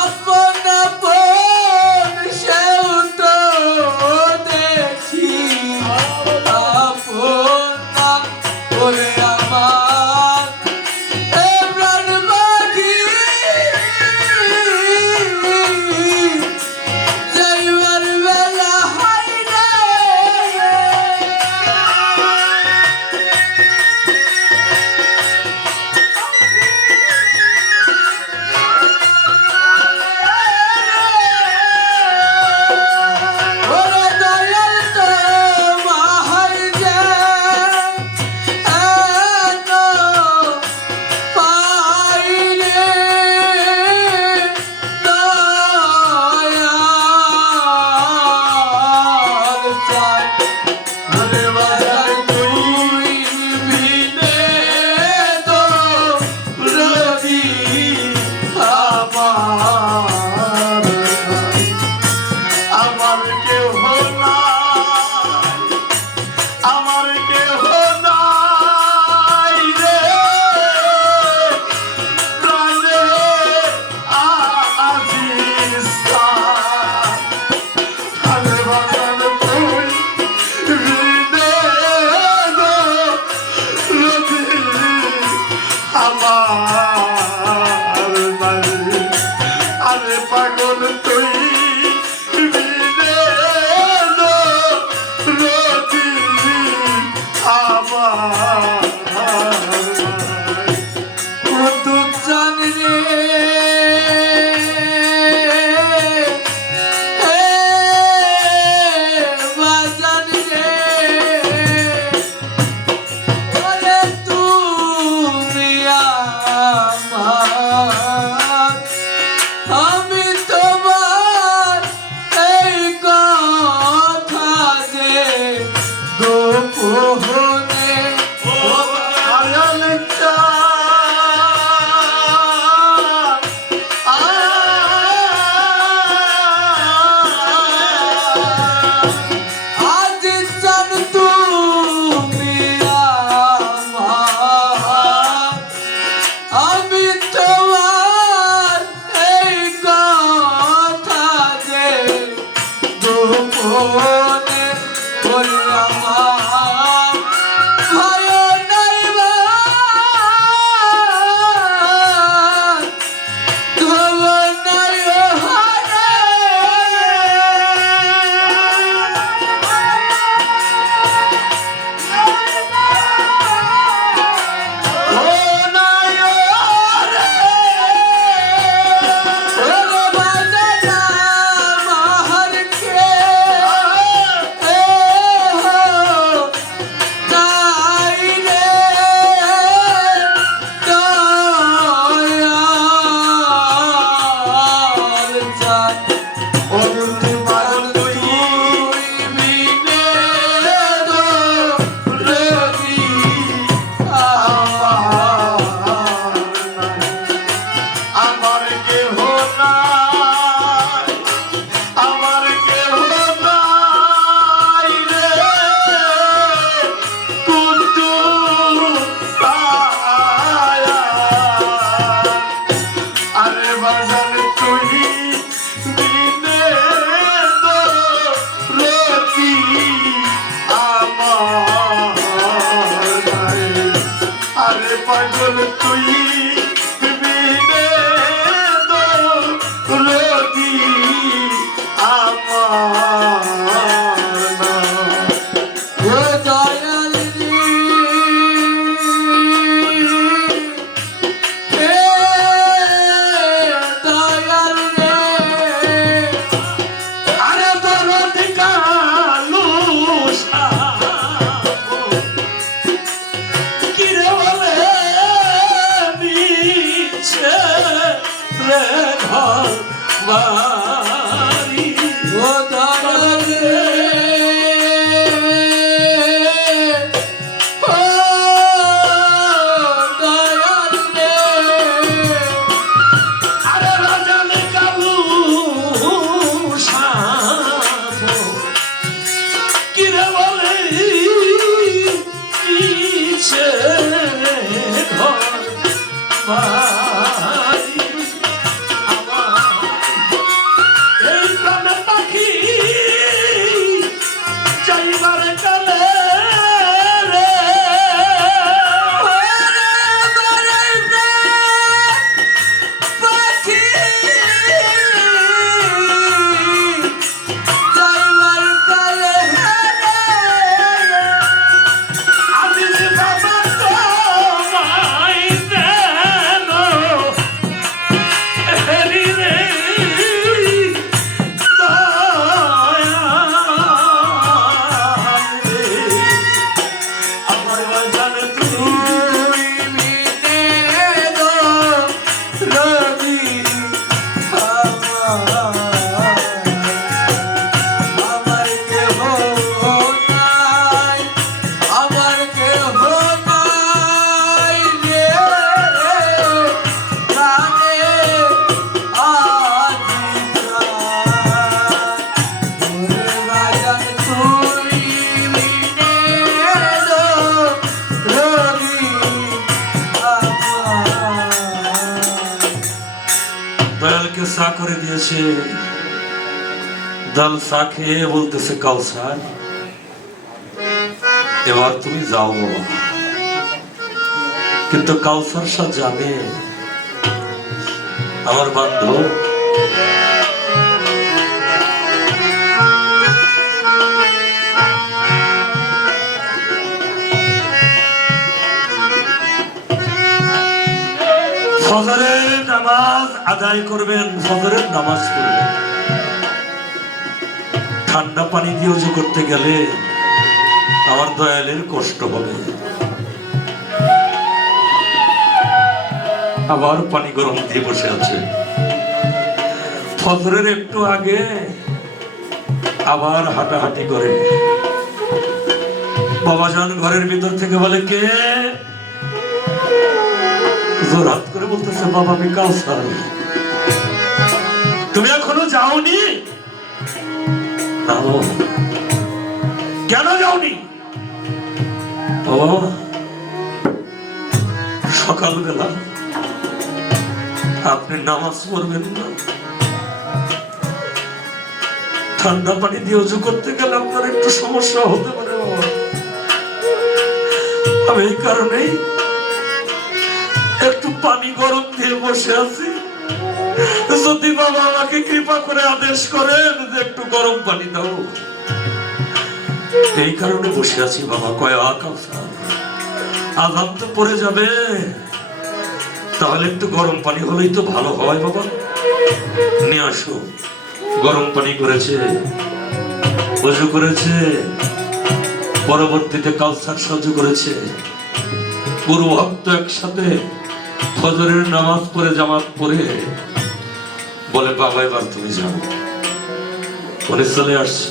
আপন আপন সেও তো দেখি আপন না ওরে আমার এমরান বাগি যাইবার বেলা হয় রে ওরে দয়াল তো মাহার যে এনো পাইলে দয়াল চাই ওরে বাজার তুই বিনে তো রবি আমার নাই, আমার কেহ নাই, আমার কেহ নাই রে প্রাণে আজিজ আরে বাজান তুই বিনে গো রবি আমার নাই। আরে পাগল তুই বিনে গো রবি আমার নাই। বন্ধু জান রে এ বাজান রে ওরে তুমি আমার আমি তোমার এই কথা যে গোপনে ও দয়াল চাঁদ আজ জান তুমি আমার আমি তোমার এই কথা যে গোপনে বলে আমার ভয় নাই খবর নাই ও নায়রে রে ঘর বাড়ি ও দয়াল রে ও দয়াল রে আরে রাজানে কালু সাধ কিরে বলে ইচ্ছে ঘর বাড়ি আমার এই প্রাণে পাখি যাইবার কালে রে পাখি যাইবার কালে আমি যে বাবা তোমায় দেন হেরি রে দয়াল রে আমার বাজান তুই মিনে দো রবি আমার কেহ নাই আমার কেহ নাই রে প্রাণে আজিরা বাজান তুই মিনে দো রবি দয়ালকে চা করে দিয়েছে দল চা খেয়ে বলতেছে কাউসার এবার তুমি যাও বাবা কিন্তু কাউসার শাহ জানে আমার বান্ধব ফজরের নামাজ আদায় করবেন ফজরের নামাজ পড়বেন ঠান্ডা পানি দিয়ে উজু করতে গেলে আমার দয়ালের কষ্ট হবে আবার পানি গরম দিয়ে বসে আছে ফজরের একটু আগে আবার হাঁটাহাঁটি করে বাবাজান ঘরের ভিতর থেকে বলে কে জোরাত করে বলতেছে বাবা আমি কাউসার তুমি এখনো যাওনি না বাবা। কেন যাওনি বাবা সকালবেলা আপনি নামাজ পড়বেন না ঠান্ডা পানি দিয়ে উজু করতে গেলে আপনার একটু সমস্যা হতে পারে বাবা আমি এই কারণেই একটু পানি গরম দিয়ে বসে আছি যদি বাবা আমাকে কৃপা করে আদেশ করেন যে একটু গরম পানি দাও এই কারণে বসে আছি বাবা কয় কাউসার আজান তো পড়ে যাবে তাহলে একটু গরম পানি হলেই তো ভালো হয় বাবা নিয়ে আসো গরম পানি করেছে ওযু করেছে পরবর্তীতে কাউসার সাজু করেছে পুরো ভক্ত একসাথে ফজরের নামাজ পড়ে জামাত পড়ে বলে বাবা এবার তুমি যাও উনি চলে আসছে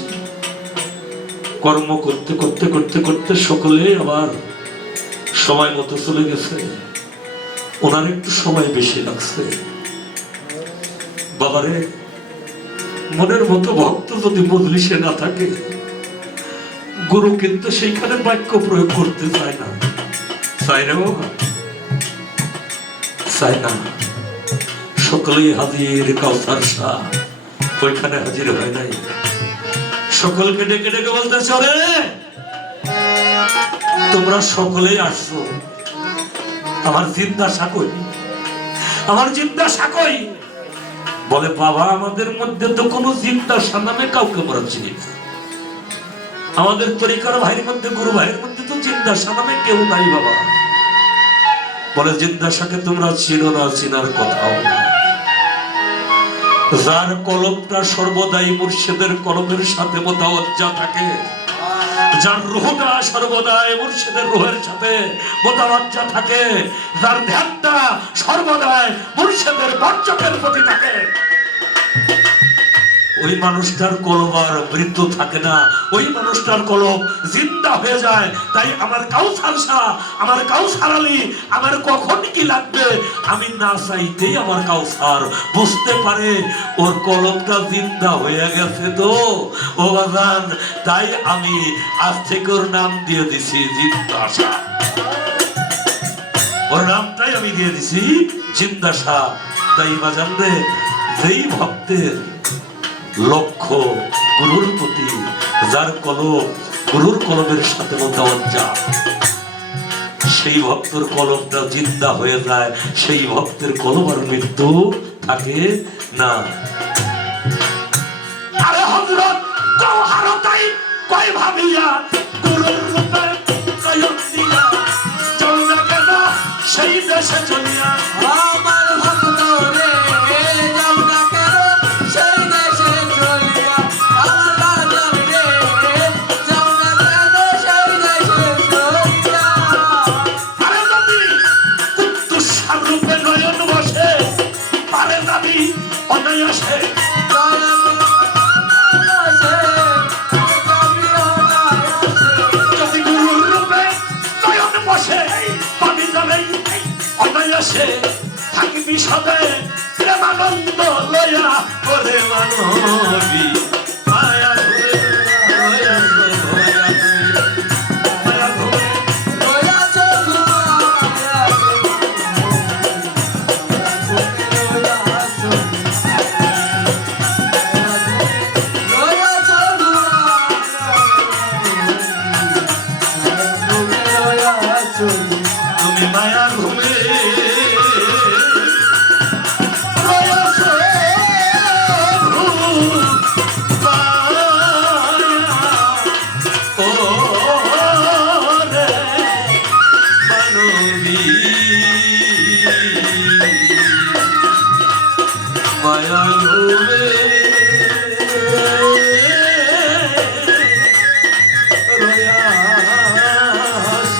কর্ম করতে করতে করতে করতে সকলে আবার সময় মতো চলে গেছে ওনার একটু সময় বেশি লাগছে বাবারে মনের মতো ভক্ত যদি মজলিসে না থাকে গুরু কিন্তু সেইখানে বাক্য প্রয়োগ করতে চায় না চাই রে বাবা চাই না সকলেই হাজির কাউসার শাহ ওইখানে হাজির হয় নাই সকলকে ডেকে ডেকে বলতে চলে তোমরা সকলেই আসছো আমার জিজ্ঞাসা কই আমার জিজ্ঞাসা কই বলে বাবা আমাদের মধ্যে তো কোনো জিজ্ঞাসা নামে কাউকে আমরা চিনি না আমাদের তরিকার ভাইয়ের মধ্যে গুরু ভাইয়ের মধ্যে তো জিজ্ঞাসা নামে কেউ নাই বাবা বলে জিজ্ঞাসাকে তোমরা চিনো না চিনার কথাও না যার কলমটা সর্বদাই মুর্শিদের কলমের সাথে মোতাওয়াজ্জা থাকে যার রুহটা সর্বদাই মুর্শিদের রুহের সাথে মোতাবাজ্জা থাকে, যার ধ্যানটা সর্বদাই মুর্শিদের বর্জকের প্রতি থাকে, ওই মানুষটার কলব আর মৃত্যু থাকে না, ওই মানুষটার কলব জিন্দা হয়ে যায়। তাই আমার কাউসার শাহ, আমার কাউসার আলী, আমার কখন কি লাগবে আমি না চাইতেই আমার কাউসার বুঝতে পারে ওর কলবটা জিন্দা হয়ে গেছে। তো ও বাজান, তাই আমি আজ থেকে ওর নাম দিয়ে দিছি জিন্দা শাহ। ওর নামটাই আমি দিয়ে দিছি জিন্দা শাহ। তাই বাজান রে, যেই ভক্তের লক্ষ্য গুরুর প্রতি, যার কলব গুরুর কলবের সাথে মোতাবাজ্জা, সেই ভক্তের কলবটা জিন্দা হয়ে যায়, সেই ভক্তের কলব আর মৃত্যু থাকে না। আরে হযরত গৌহারতাই কয় ভাবিয়া গুরুর রূপে কয়ন দিয়া চল না কেন সেই দেশে চলিয়া। আমার ভক্ত রে যাও না কেন সেই দেশে চলিয়া, আমার বাজান রে যাও না কেন সেই দেশে চলিয়া। আরে নবী কুদ্দুস রূপে নয়ন বসে, আরে নবী অনায়াসে যদি গুরুর রূপে নয়ন বসে, পানি যাবেই অনায়াসে থাকবি সবে প্রেমানন্দ লয়া করে মানবী। মায়া ঘুরে, মায়া ঘুরে, মায়া ঘুরে, তুমি মায়া ঘুমে রয়েছ ও রে মানবী। মায়া ঘুমে রয়াছ